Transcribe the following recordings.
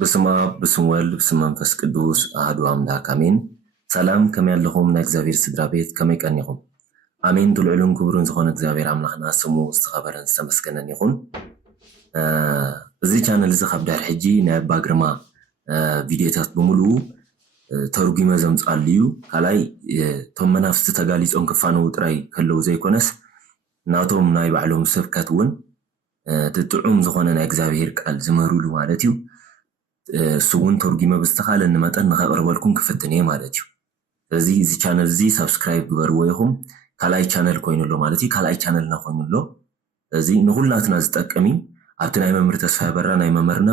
በስመ አብ በስመ ወልድ በስመ መንፈስ ቅዱስ አሐዱ አምላክ አሜን። ሰላም ከመይ ኣለኹም ናይ እግዚአብሔር ስድራ ቤት ከመይ ቀኒኹም? አሜን። ትልዑልን ክቡርን ዝኾነ እግዚአብሔር አምላኽና ስሙ ዝተኸበረን ዝተመስገነን ይኹን። እዚ ቻነል እዚ ካብ ዳር ሕጂ ናይ ኣባ ግርማ ቪድዮታት ብምሉኡ ተርጉመ ዘምፅኣሉ እዩ። ካልኣይ እቶም መናፍስቲ ተጋሊፆም ክፋነው ጥራይ ከለው ዘይኮነስ ናቶም ናይ ባዕሎም ስብከት እውን ጥዑም ዝኾነ ናይ እግዚአብሔር ቃል ዝመርሉ ማለት እዩ። እሱ እውን ተርጉመ ብዝተኻለኒ መጠን ንኸቕርበልኩም ክፍትን እየ ማለት እዩ። ስለዚ እዚ ቻነል እዚ ሰብስክራይብ ግበርዎ ኢኹም። ካልኣይ ቻነል ኮይኑ ኣሎ ማለት እዩ። ካልኣይ ቻነልና ኮይኑ ኣሎ። ስለዚ ንኹላትና ዝጠቅም እዩ። ኣብቲ ናይ መምህር ተስፋይ በራ ናይ መምህርና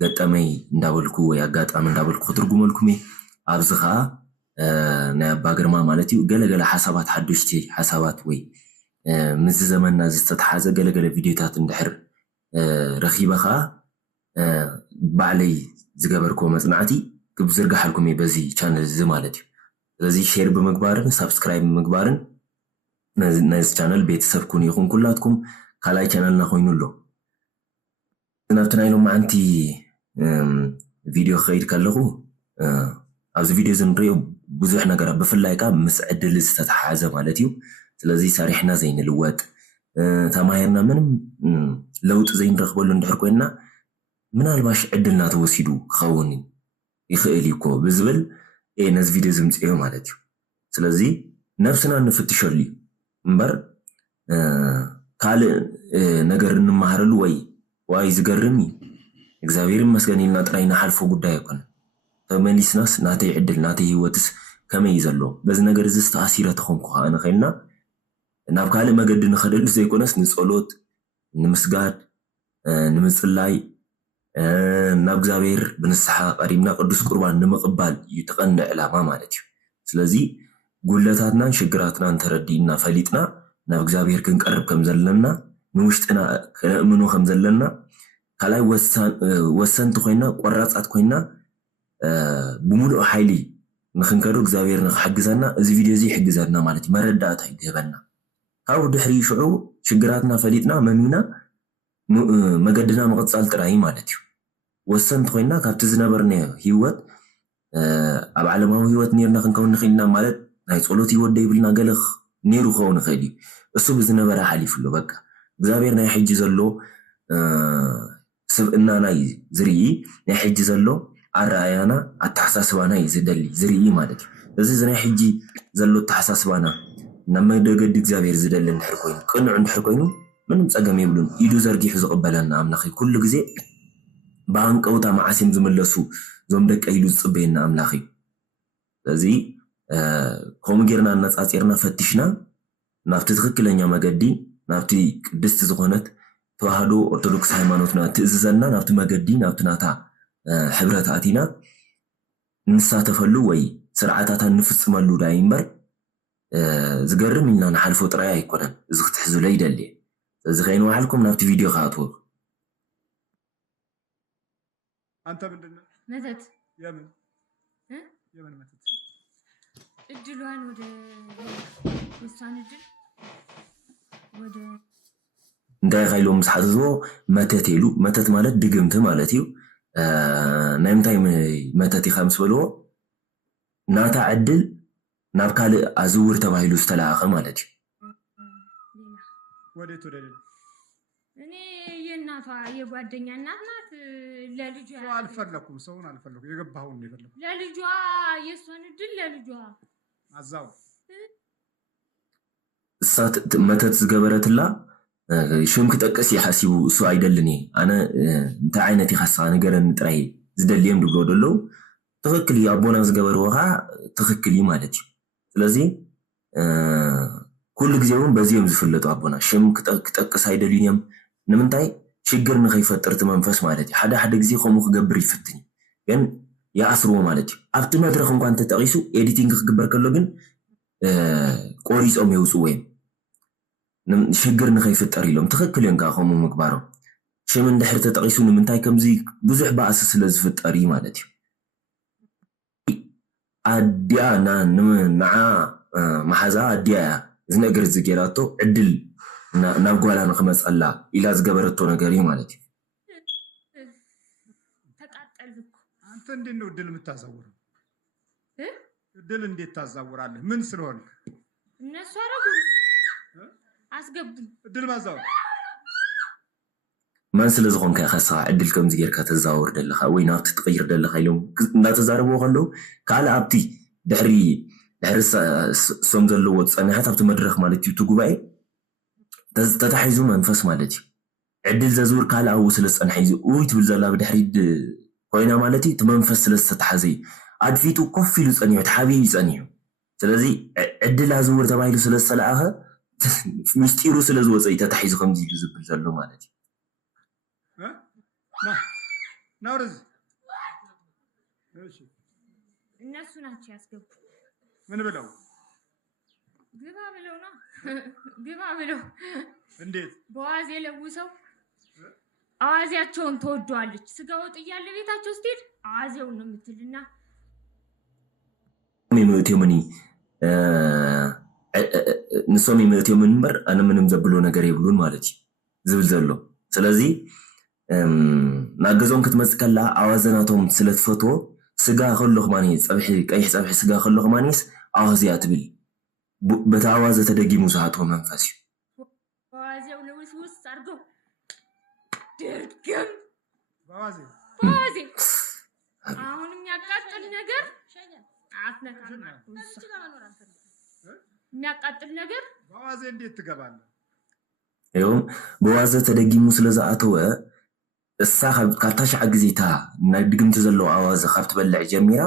ገጠመይ እንዳበልኩ ወይ ኣጋጣሚ እንዳበልኩ ክትርጉመልኩም እየ። ኣብዚ ከዓ ናይ ኣባ ግርማ ማለት እዩ ገለገለ ሓሳባት ሓደሽቲ ሓሳባት ወይ ምስ ዘመንና ዝተተሓዘ ገለገለ ቪድዮታት እንድሕር ረኺበ ከዓ ባዕለይ ዝገበርኮ መፅናዕቲ ክብዝርጋሓልኩም እየ በዚ ቻነል እዚ ማለት እዩ። ስለዚ ሼር ብምግባርን ሰብስክራይብ ብምግባርን ነዚ ቻነል ቤተሰብ ኩን ይኹን ኩላትኩም። ካልኣይ ቻነልና ኮይኑ ኣሎ። ናብቲ ናይ ሎማዓንቲ ቪድዮ ክኸይድ ከለኹ ኣብዚ ቪድዮ እዚ ንሪኦ ብዙሕ ነገራት ብፍላይ ከዓ ምስ ዕድል ዝተተሓሓዘ ማለት እዩ። ስለዚ ሰሪሕና ዘይንልወጥ ተማሂርና ምንም ለውጢ ዘይንረኽበሉ እንድሕር ኮይንና ምናልባሽ ዕድልና ተወሲዱ ክኸውን ይኽእል እኮ ብዝብል ነዚ ቪድዮ ዝምፅዮ ማለት እዩ። ስለዚ ነብስና ንፍትሸሉ እዩ እምበር ካልእ ነገር እንመሃረሉ ወይ ዝገርም እግዚኣብሔር ይመስገን ኢልና ጥራይ ንሓልፎ ጉዳይ ኣይኮነ። ተመሊስናስ ናተይ ዕድል ናተይ ህይወትስ ከመይ እዩ ዘሎ በዚ ነገር እዚ ዝተኣሲረ ተኾንኩ ከዓ ንኸይልና ናብ ካልእ መገዲ ንኸደሉ ዘይኮነስ ንፀሎት ንምስጋድ ንምፅላይ ናብ እግዚአብሔር ብንስሓ ቀሪብና ቅዱስ ቁርባን ንምቕባል እዩ ተቐንዲ ዕላማ ማለት እዩ። ስለዚ ጉለታትናን ሽግራትናን ተረዲእና ፈሊጥና ናብ እግዚአብሔር ክንቀርብ ከም ዘለና ንውሽጥና ክነእምኖ ከም ዘለና ካልኣይ ወሰንቲ ኮይና ቆራፃት ኮይና ብምሉእ ሓይሊ ንክንከዱ እግዚአብሔር ንክሕግዘና እዚ ቪድዮ እዚ ይሕግዘና ማለት እዩ። መረዳእታ ይግበና። ካብኡ ድሕሪ ሽዑ ሽግራትና ፈሊጥና መሚና መገድና ምቕፃል ጥራይ ማለት እዩ። ወሰንቲ ኮይና ካብቲ ዝነበርና ህይወት ኣብ ዓለማዊ ህይወት ነርና ክንከውን ንኽእልና ማለት ናይ ፀሎት ህይወት ደይብልና ገለ ነይሩ ክኸውን ይኽእል እዩ። እሱ ብዝነበረ ሓሊፉሎ በቃ እግዚአብሔር ናይ ሕጂ ዘሎ ስብእናና እዩ ዝርኢ፣ ናይ ሕጂ ዘሎ ኣረኣያና ኣተሓሳስባና እዩ ዝርኢ ማለት እዩ። እዚ ናይ ሕጂ ዘሎ ኣተሓሳስባና ናብ መደገዲ እግዚአብሔር ዝደሊ እንድሕር ኮይኑ ቅንዕ እንድሕር ኮይኑ ምንም ፀገም የብሉን። ኢዱ ዘርጊሑ ዝቕበለና ኣምላኽ ኩሉ ግዜ ብሃንቀውታ ማዓስዮም ዝመለሱ ዞም ደቀ ኢሉ ዝፅበየና ኣምላኽ እዩ። ስለዚ ከምኡ ጌርና እናፃፂርና ፈቲሽና ናብቲ ትክክለኛ መገዲ ናብቲ ቅድስቲ ዝኾነት ተዋህዶ ኦርቶዶክስ ሃይማኖትና ትእዝዘና ናብቲ መገዲ ናብቲ ናታ ሕብረት ኣቲና ንሳተፈሉ ወይ ስርዓታታ ንፍፅመሉ ዳይ እምበር ዝገርም ኢልና ንሓልፎ ጥራይ ኣይኮነን። እዚ ክትሕዝብለ ይደሊ እየ። ስለዚ ከይንባዓልኩም ናብቲ ቪድዮ ካኣትዎ። አንተ ምንድነው? መተት የምን መተት? እድሏን ወደ የሷን እድል ወደ እንታይ ኻይሎም ዝሓዝዎ መተት ኢሉ መተት ማለት ድግምቲ ማለት እዩ። ናይ ምንታይ መተት ኢኻ ምስ በልዎ ናታ ዕድል ናብ ካልእ ኣዝውር ተባሂሉ ዝተለኣኸ ማለት እዩ። ወዴት ወደ ሌላ? እኔ የእናቷ የጓደኛ እናት ናት። ለልጇ አልፈለኩም፣ ሰውን አልፈለኩም፣ የገባኸውን ነው የፈለኩት። ለልጇ የእሷን እድል ለልጇ አዛው እሳት መተት ዝገበረትላ ሽም ክጠቀስ ይሓሲቡ እሱ ኣይደልን እየ ኣነ እንታይ ዓይነት ይኻስኻ ነገረን ጥራይ ዝደልዮም ድብሎ ደለው ትኽክል እዩ። ኣቦና ዝገበርዎ ከዓ ትኽክል እዩ ማለት እዩ። ስለዚ ኩሉ ግዜ እውን በዚኦም ዝፍለጡ ኣቦና ሽም ክጠቅስ ኣይደልዩን እዮም። ንምንታይ ሽግር ንኸይፈጥር እቲ መንፈስ ማለት እዩ። ሓደ ግዜ ከምኡ ክገብር ይፍትን ግን ይኣስርዎ ማለት እዩ። ኣብቲ መድረክ እንኳን ተጠቂሱ ኤዲቲንግ ክግበር ከሎ ግን ቆሪፆም የውፅዎ እዮም ሽግር ንኸይፍጠር ኢሎም። ትኽክል እዮም ከዓ ከምኡ ምግባሮም። ሽም እንድሕር ተጠቂሱ ንምንታይ ከምዚ ብዙሕ ባእሲ ስለ ዝፍጠር እዩ ማለት እዩ። ኣዲያ ንዓ መሓዛ ኣዲያ እዚ ነገር እዚ ጌራቶ ዕድል ናብ ጓላ ንክመፀላ ኢላ ዝገበረቶ ነገር እዩ ማለት እዩ። ተቃጠልኩ። አንተ እንዴት ነው እድል የምታዛውረው? እድል እንዴት ታዛውራለህ? ምን ስለሆነ? እነሱ አረጉ አስገቡኝ። እድል ማዛወር ማን ስለዝኾንካ ከሳ ዕድል ከምዚ ጌርካ ተዛውር ደለካ ወይ ናብቲ ትቅይር ደለካ ኢሎም እንዳተዛረብዎ ከለዉ ካለ ኣብቲ ድሕሪ ሶም ዘለዎ ፀኒሓት ኣብቲ መድረክ ማለት እዩ እቲ ጉባኤ ተታሒዙ መንፈስ ማለት እዩ ዕድል ዘዝውር ካለ ኣብኡ ስለ ዝፀንሐ እዩ ውይ ትብል ዘላ ብድሕሪ ኮይና ማለት እዩ እቲ መንፈስ ስለ ዝተታሓዘ እዩ ኣድፊቱ ኮፍ ኢሉ ፀኒሑ ተሓቢኡ ይፀኒሑ ስለዚ ዕድል ኣዝውር ተባሂሉ ስለ ዝተለኣኸ ምስጢሩ ስለ ዝወፀ እዩ ተታሒዙ ከምዚ ኢሉ ዝብል ዘሎ ማለት እዩ ናውርዝ እነሱ ናቸው ያስገቡ። ምን ብለው? ግባ ብለው ነው ግባ ብለው። እንዴት በዋዜ ለውሰው አዋዜያቸውን ተወዷለች። ስጋ ወጥ እያለ ቤታቸው ስትሄድ አዋዜውን ነው የምትልና ሚሞቴምኒ ንሶም ሚሞቴም ምንበር አነ ምንም ዘብሎ ነገር ይብሉን ማለት ዝብል ዘሎ ስለዚ ናገዞም ክትመጽእ ከላ ኣዋዘናቶም ስለትፈትዎ ስጋ ከለኹ ማኒ ፀብሒ ቀይሕ ፀብሒ ስጋ ከለኹ ማኒስ ኣዋዝያ ትብል በታ ኣዋዘ ተደጊሙ ዝሃትዎ መንፈስ እዩ ኣዋዜው ለውስውስ አርገው ድርግም በዋዜ አሁን የሚያቃጥል ነገር አትነካም የሚያቃጥል ነገር በዋዜ እንዴት ትገባለህ? ይኸውም በዋዘ ተደጊሙ ስለዝኣተወ እሳ ካብታ ሸዓ ግዜታ ናይ ድግምቲ ዘለዎ ኣዋዘ ካብ ትበልዕ ጀሚራ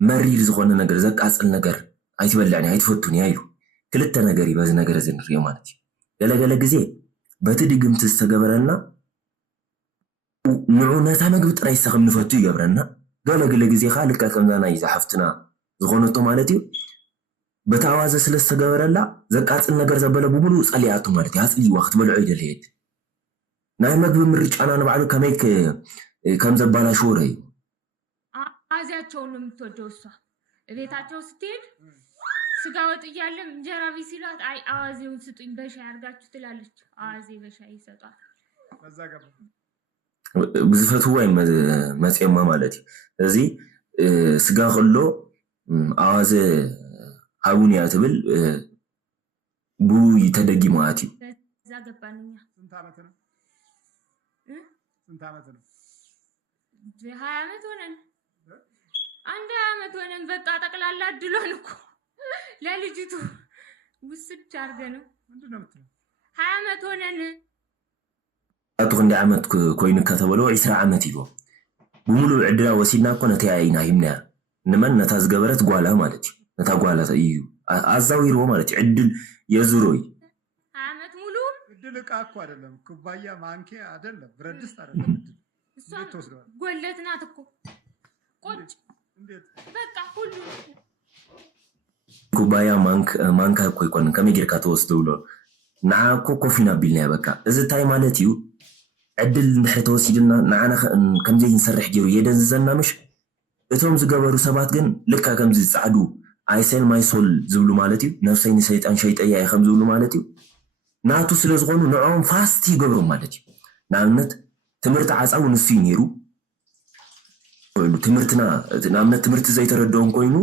መሪር ዝኾነ ነገር ዘቃፅል ነገር ኣይትበልዕኒ ኣይትፈቱን እያ ኢሉ ክልተ ነገር እዩ በዚ ነገር እዚ ንሪኦ ማለት እዩ ገለገለ ግዜ በቲ ድግምቲ ዝተገበረና ንዑ ነታ ምግቢ ጥራይ ዝሰኽም ንፈቱ ይገብረና ገለገለ ግዜ ከዓ ልካ ከምዛ ናይ ዝሓፍትና ዝኾነቶ ማለት እዩ በቲ ኣዋዘ ስለ ዝተገበረላ ዘቃፅል ነገር ዘበለ ብምሉእ ፀሊኣቶ ማለት እዩ ኣፅልይዋ ክትበልዖ ይደልየት ናይ ምግቢ ምርጫና ንባዕሉ ከመይ ከም ዘባላሽዎ እዩ አዋዜያቸውን ነው የምትወደው እሷ ቤታቸው ስትሄድ ስጋ ወጥ እያለ እንጀራ ቢሲላት አይ አዋዜውን ስጡኝ በሻይ አድርጋችሁ ትላለች። አዋዜ በሻይ ይሰጧል። ከዛ ገባ ብዝፈትዎ ወይ መጽየማ ማለት እዩ እዚ ስጋ ከሎ ኣዋዜ ሃቡን ያ ትብል ቡይ ተደጊማት እዩ እዛ ገባንኛ ስንት ዓመት ነው? ስንት ዓመት ነው? 20 ዓመት ሆነን አንድ ዓመት ሆነን በቃ ጠቅላላ እድሏን እኮ ለልጅቱ ውስድ አርገ ነው ምንድነው የምትለው? 20 ዓመት ሆነን አቱ እንደ ዓመት ኮይኑ ከተበለው 20 ዓመት ይጎ ብሙሉ ዕድላ ወሲድና እኮ ነተያይና ይምና ንመን ነታ ዝገበረት ጓላ ማለት እዩ ነታ ጓላ እዩ አዛዊርዎ ማለት ዕድል የዝሮይ ዓመት ሙሉ ዕድል ዕቃ እኮ አይደለም ኩባያ ማንኪያ አይደለም ብረት ድስት አይደለም ዕድል እሷ ጎለት ናት እኮ ቁጭ እንዴት በቃ ሁሉ ኩባያ ማንካ እኮ ይኮን ከመጌርካ ተወስዶ ብሎ ንዓኮ ኮፊና ቢልና በቃ እዚ ታይ ማለት እዩ ዕድል እንድሕር ተወሲድና ንዓና ከምዘይ ንሰርሕ ገይሩ የደንዘና ምሽ እቶም ዝገበሩ ሰባት ግን ልካ ከምዚ ጻዕዱ አይሰል ማይሶል ዝብሉ ማለት እዩ ነፍሰይኒ ሰይጣን ሸይጠያ ከም ዝብሉ ማለት እዩ ናቱ ስለ ዝኾኑ ንዖም ፋስት ይገብሩ ማለት እዩ ንኣብነት ትምህርቲ ዓፃው ንሱ ነይሩ ትምህርትና ንኣብነት ትምህርቲ ዘይተረድኦም ኮይኑ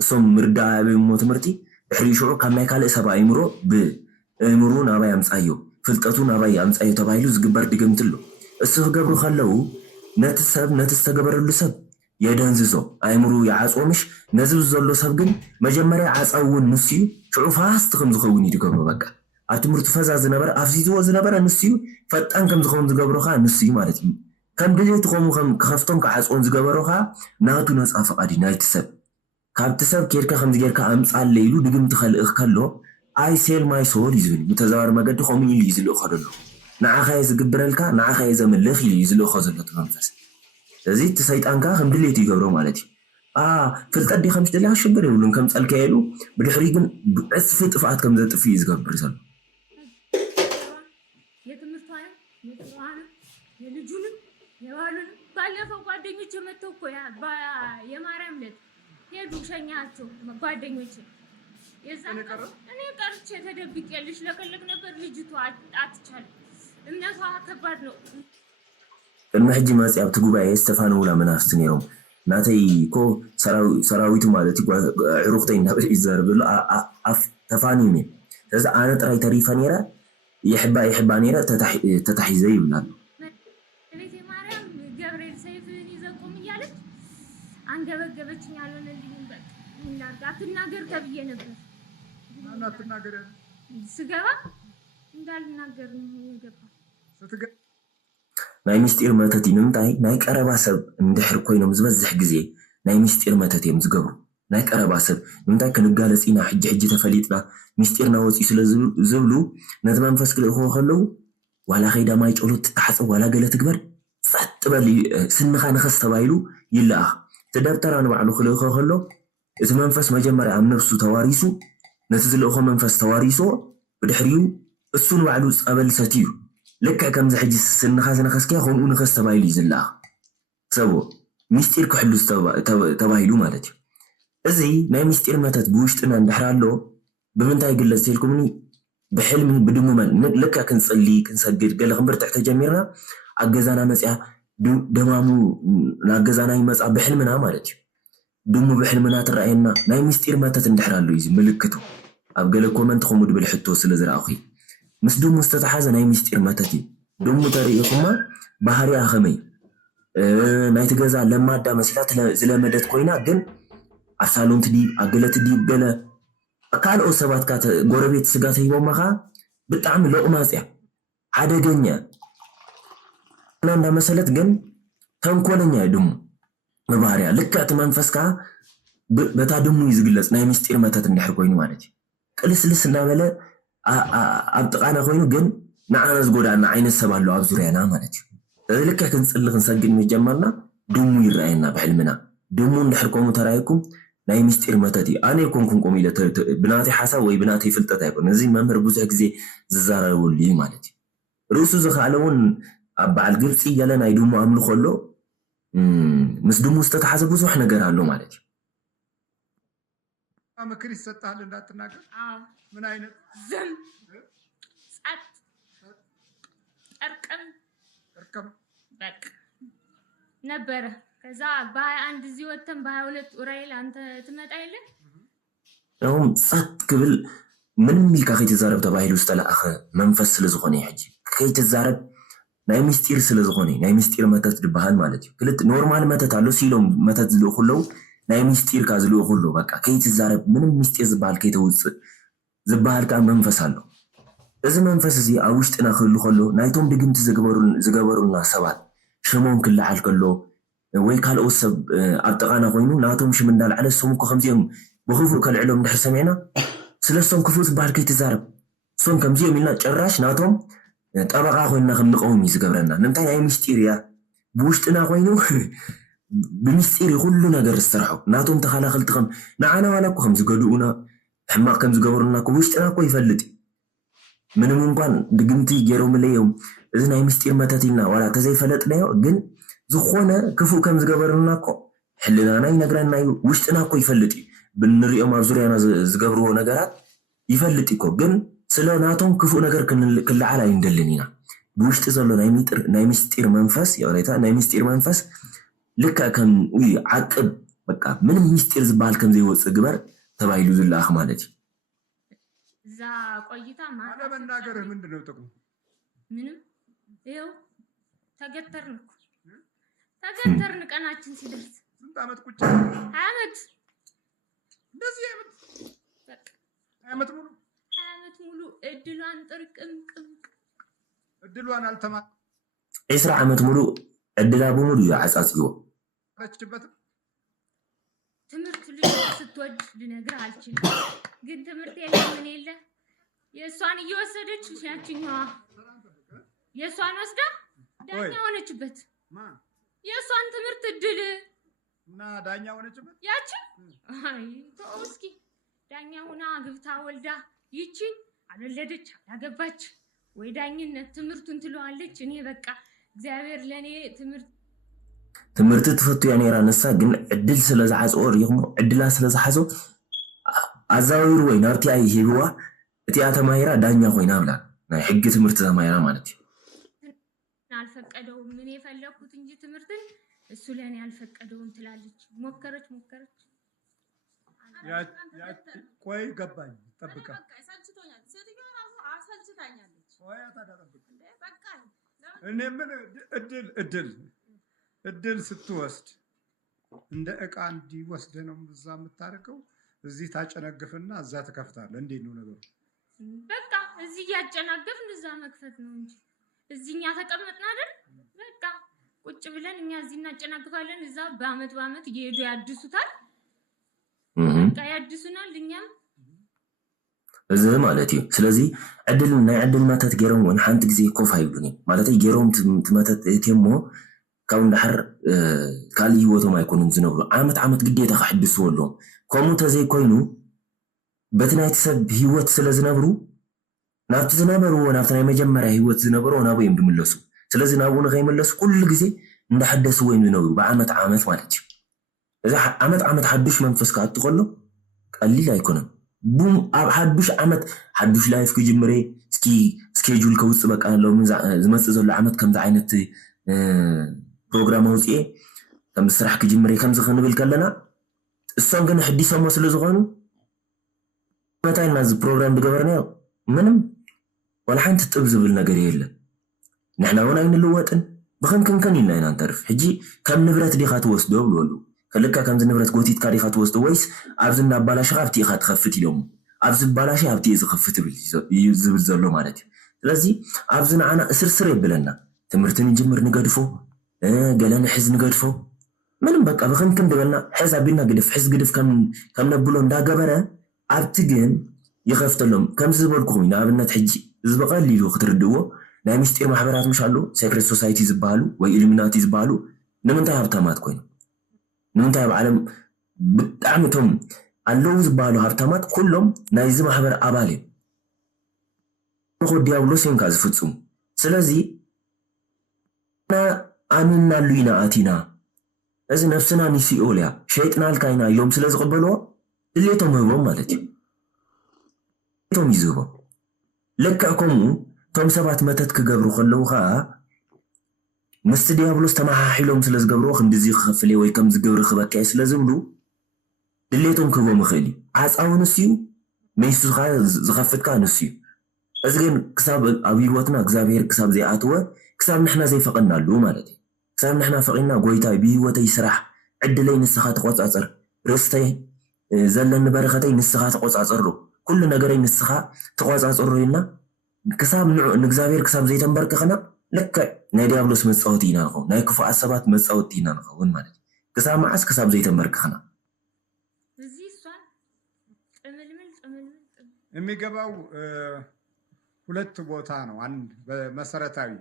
እሶም ምርዳእሞ ትምህርቲ ድሕሪ ሽዑ ካብ ናይ ካልእ ሰብ ኣእምሮ ብእምሩ ናባይ ኣምፃዮ ፍልጠቱ ናባይ ኣምፃዮ ተባሂሉ ዝግበር ድግምቲ ኣሎ እሱ ክገብሩ ከለዉ ነቲ ዝተገበረሉ ሰብ የደንዝዞ ኣእምሩ ይዓፅምሽ ነዚ ዘሎ ሰብ ግን መጀመርያ ዓፃውን ንሱ እዩ ሽዑ ፋስት ከም ዝኸውን ይድገብሮ በቃ ኣብ ትምህርቱ ፈዛ ዝነበረ ኣፍዚዝዎ ዝነበረ ንሱ እዩ ፈጣን ከም ዝኸውን ዝገብሮ ከዓ ንሱ እዩ ማለት እዩ ከም ድሌት ኾሙ ከፍቶም ክዓፅውን ዝገበሮ ከዓ ናቱ ነፃ ፈቃዲ ናይቲ ሰብ ካብቲ ሰብ ኬድካ ከምዚ ጌርካ ኣምፃለ ኢሉ ድግምቲ ከልእኽ ከሎ ኣይ ሴል ማይ ሶል እዩ ዝብል ብተዘባሪ መገዲ ከምኡ ኢሉ እዩ ዝልእኾ ደሎ ንዓኸየ ዝግብረልካ ንዓኸየ ዘምልኽ ኢሉ እዩ ዝልእኾ ዘሎ እቲ መንፈስ እዚ እቲ ሰይጣንካ ከም ድሌት ይገብሮ ማለት እዩ ፍልጠት ዲ ከም ዝደልያ ክሽብር የብሉን ከም ፀልከ የሉ ብድሕሪ ግን ዕፅፊ ጥፍኣት ከም ዘጥፊ እዩ ዝገብር ዘሎ የትምህርቷንም የጥዋንም የልጁንም የባሉንም ባለፈው ጓደኞች መጥተው እኮ የማርያም ዕለት ሄዱ ሸኛቸው ጓደኞች እኔ ቀርቼ ተደብቄልሽ ለቀለቅ ነበር ልጅቷ አትቻል እምነቷ ከባድ ነው المحج ما سياب تجوبه استفانه ولا منافس نيرهم ناتي كو سراويتو مالتي عروقتين نبي يزرب له تفانيني إذا أنا ترى تريفا نيرة يحبها نيرة تتحي زي ولا بيتي مريم جبريل سيفني زقوم يالك عن جبت يالون اللي نارجع تناجر كبيه نبر أنا تناجر سجوا ندال ناجر نجبا ستجا ناي مستير ماتتي نمتاي ناي قربا سب اندحر كوينم زبزح غزي ناي مستير ماتتي مزغبرو ناي قربا سب نمتاي كنغالصينا حج تفليطنا مستيرنا وصي سلازبلو نت منفس كلو خلو ولا خيدا ماي ጨሎት تحصب ولا ገለ ትግበር ጸጥ በል ስንኻ ነخስ ተባይሉ ይላ ተደብተራን ባዕሉ خلو خلو እዚ መንፈስ መጀመሪያ ኣብ ነፍሱ ተዋሪሱ ነቲ ዝልእኾ መንፈስ ተዋሪሶ ብድሕሪው እሱን ባዕሉ ጸበል ሰትዩ لك كم زحج سنخا خسكي خون نخس تبايلي زلا سبو مستير كحلوس تبايلو مالتي ازي ناي مستير ماتت بوشتنا ندحرالو بمنتاي قلصيلكمني بحلمي بدمو من لك كنصلي كنسجد قال خمبر تحت جميرنا اجزانا مسيا دمامو ناجزانا يمصا بحلمنا مالتي دمو بحلمنا تراينا ناي مستير ماتت ندحرالو يزي ملكتو ابقل كومنت خمود بالحتو سلازراخي مسدوم مستتحاز ناي مستير ماتتي دوم تاريخما بحري اخمي ناي تغزا لما دا مسلات زلمدت كوينا ግን አሳሉንት ዲ አገለት ዲ ገለ አካል ኦሰባት ካተ ጎረቤት ስጋት ይወማኻ በጣም ለኡማጽያ አደገኛ እና መሰለት ግን ተንኮለኛ ደሙ መባሪያ ልካት መንፈስካ በታደሙ ይዝግለጽ ናይ ምስጢር መተት እንደህ ኮይኑ ማለት ቅልስልስና በለ أبتقانا خوينو جن نعانز قدانا عين السبالو أبزورينا مالك لك كنصلغ نسجل مجمرنا دمو يرأينا بحلمنا دمو نحركم ترايكم ناي مستير متاتي أنا يكون كم إلى بناتي حسا وي بناتي فلتة يكون نزي ممر بوزك زي زارة ولي مالك رؤسو زخالون أبع القرصي يلنا يدومو عملو خلو مسدومو استتحاسب وزو حنا قرالو مالك أما كريس ستهل لا تناقل من أين زم سات أركم بك نبرة كذا باي عند زيوتهم باي ولد قريل أنت تمت أيله يوم سات قبل من ملك أخي تزارب تباهي لستلا أخ منفس لزغني حجي كي تزارب ناي مستير سلزغني ناي مستير متى تدبهان مالتي كلت نورمال متى تعلو سيلوم متى تزلو خلو ناي مستير كازلو خلو بكا كي تزارب من مستير زبال كي توص زبال كان منفس هلو إذا منفس زي أوشتنا خلو نايتهم دقمت زقبرون سبات شمون كل عال كله ويكال أوسب أبتقانا خوينو ناتهم شمن دال على السموك خمزيهم بخوفو كالعلوم نحر سمعنا سلسهم كفوت بحر كي تزارب سوم كمزيهم إلنا جراش ناتهم طبقا خويننا خمقومي زقبرنا نمتاين أي مستيريا بوشتنا خوينو بمستيري كله نقر استرحو ناتهم تخالا خلتخم نعانا ولاكو خمز قدونا حماق كمز قبرنا كوشتنا كو يفلتي منهم انقان دقمتي جيرو مليهم إذن أي مستير متاتينا ولا تزي فلتنا جن زخونا كفو كمز قبرنا كو حلنا ناي نقرنا وشتنا كو يفلتي بالنريو مابزوريانا زقبرو نقرات يفلتي كو جن سلا ناتهم كفو نقر كل علا يندلنينا بوشت زلو ناي مستير منفس يا ريتا ناي مستير منفس لكا كان وي عقب بقى من مستير زبال كم زي وص قبر تبايلو زلاخ مالتي ዛ ቆይታ አለ መናገርህ ምንድነው ጥቅሙ? ምንም ይኸው ተገተርን ቀናችን ሲደርስ ስንት ዓመት ቁጭ ዓመት እንደዚህ ዓመት ሙሉ እድሏን ጥርቅም እድሏን አልተማ 10 ዓመት ሙሉ እድላ በሙሉ ያጻጽዮ አችበት ትምህርት ልጅ ስትወድ ልነግርህ አልችልም ግን ትምህርት የለም ምን የለ የሷን እየወሰደች ያቺኛዋ የሷን ወስዳ ዳኛ ሆነችበት ማን የሷን ትምህርት እድል እና ዳኛ ሆነችበት ያቺ አይ ተውስኪ ዳኛ ሆና ግብታ ወልዳ ይቺ አልወለደች አላገባች ወይ ዳኝነት ትምህርቱን ትለዋለች እኔ በቃ እግዚአብሔር ለኔ ትምህርት ተፈቱ ያኔ ራነሳ ግን እድል ስለዛዓጾ ሪኹ እድላ ስለዛሓዞ አዛዊሩ ወይ ናርቲ አይ ሄብዋ እቲ አተማይራ ዳኛ ኮይና ብላ ናይ ሕጊ ትምህርቲ ተማይራ ማለት እዩ አልፈቀደውም ምን የፈለኩት እንጂ ትምህርትን እሱ ለኔ አልፈቀደውም ትላለች ሞከረች ቆይ ገባኝ ጠብቃ ሰልችቶኛል ሴትዮዋ ራሱ አሰልችታኛለች ቆይ አታደርብክ በቃ እኔ ምን እድል ስትወስድ እንደ ዕቃ እንዲወስድ ነው እዛ የምታረከው እዚህ ታጨነግፍና እዛ ትከፍታለህ እንዴት ነው ነገሩ በቃ እዚህ ያጨናገፍን እዛ መክፈት ነው እንጂ እዚህኛ ተቀመጥና አይደል በቃ ቁጭ ብለን እኛ እዚህ እናጨናግፋለን እዛ በአመት እየሄዱ ያድሱታል በቃ ያድሱናል እኛም እዚ ማለት እዩ ስለዚ ዕድል ናይ ዕድል መተት ገይሮም ወን ሓንቲ ግዜ ኮፍ አይብሉኒ ማለት ገይሮም ትመተት እቴሞ ካብ እንዳሕር ካሊ ህይወቶም አይኮኑን ዝነብሩ ዓመት ግዴታ ከሕድስዎ ኣለዎም ከምኡ ተዘይኮይኑ በቲ ናይቲ ሰብ ህይወት ስለ ዝነብሩ ናብቲ ዝነበርዎ ናብቲ ናይ መጀመርያ ህይወት ዝነበሮ ናብኡ እዮም ድምለሱ ስለዚ ናብኡ ንኸይመለሱ ኩሉ ግዜ እንዳሐደስዎ እዮም ዝነብሩ ብዓመት ማለት እዩ እዚ ዓመት ሓዱሽ መንፈስ ክኣቱ ከሎ ቀሊል ኣይኮነን ቡም ኣብ ሓዱሽ ዓመት ሓዱሽ ላይፍ ክጅምሬ እስኪ ስኬጁል ከውፅእ በቃ ኣለዎም ዝመፅእ ዘሎ ዓመት ከምዚ ዓይነት ፕሮግራም ኣውፅኤ ከም ስራሕ ክጅምሬ ከምዚ ክንብል ከለና እሶም ግን ሕዲሶሞ ስለ ዝኾኑ መታይ ናዚ ፕሮግራም ዝገበርናዮ ምንም ወላ ሓንቲ ጥብ ዝብል ነገር የለን ንሕና እውን ኣይንልወጥን ብከምከምከን ኢልና ኢና ንተርፍ ሕጂ ከም ንብረት ዲኻ ትወስዶ ብልወሉ ከልካ ከምዚ ንብረት ጎቲትካ ዲኻ ትወስዶ ወይስ ኣብዚ እናባላሽኻ ኣብቲ ኢኻ ትኸፍት ኢሎም ኣብዚ ባላሽ ኣብቲ ዝኸፍት ዝብል ዘሎ ማለት እዩ ስለዚ ኣብዚ ንዓና እስርስር የብለና ትምህርቲ ንጅምር ንገድፎ ገለ ንሕዝ ንገድፎ ምንም በቃ ብከምከም ድበልና ሕዝ ኣቢልና ግድፍ ከም ነብሎ እንዳገበረ ኣብቲ ግን ይኸፍተሎም ከምዚ ዝበልኩኹም ንኣብነት ሕጂ እዚ በቐሊሉ ክትርድእዎ ናይ ምስጢር ማሕበራት ምሽ ኣሉ ሴክሬት ሶሳይቲ ዝበሃሉ ወይ ኢሉሚናቲ ዝበሃሉ ንምንታይ ሃብታማት ኮይኑ ንምንታይ ኣብ ዓለም ብጣዕሚ እቶም ኣለዉ ዝበሃሉ ሃብታማት ኩሎም ናይዚ ማሕበር ኣባል እዮም ንኾ ዲያብሎስ እዮም ከዓ ዝፍፅሙ ስለዚ ኣሚንናሉ ኢና ኣቲና እዚ ነፍስና ንሲኦል እያ ሸይጥና ኣልካይና ኢሎም ስለ ዝቕበልዎ ድሌቶም ህቦም ማለት እዩ ቶም ይዝህቦም ልክዕ ከምኡ ቶም ሰባት መተት ክገብሩ ከለዉ ከዓ ምስቲ ዲያብሎስ ተመሓሒሎም ስለ ዝገብርዎ ክንዲዚ ክኸፍል ወይ ከም ዝገብሪ ክበክዐ ስለ ዝብሉ ድሌቶም ክህቦም ይኽእል እዩ ዓፃዊ ንስ እዩ መይሱ ከዓ ዝኸፍትካ ንስ እዩ እዚ ግን ክሳብ ኣብ ህይወትና እግዚኣብሔር ክሳብ ዘይኣትወ ክሳብ ንሕና ዘይፈቐናሉ ማለት እዩ ክሳብ ንሕና ፈቒና ጎይታይ ብህይወተይ ስራሕ ዕድለይ ንስኻ ተቆፃፀር ርእስተይ ዘለኒ በረኸተይ ንስኻ ተቆፃፀሩ ኩሉ ነገረይ ንስኻ ተቆፃፀሩ ኢልና ክሳብ ንእግዚኣብሔር ክሳብ ዘይተንበርክኽና ልክዕ ናይ ዲያብሎስ መፃወቲ ኢና ንኸውን ናይ ክፉኣት ሰባት መፃወቲ ኢና ንኸውን ማለት እዩ ክሳብ መዓስ ክሳብ ዘይተንበርክኽና እዚ እሷን ጥምልምል የሚገባው ሁለት ቦታ ነው አንድ በመሰረታዊ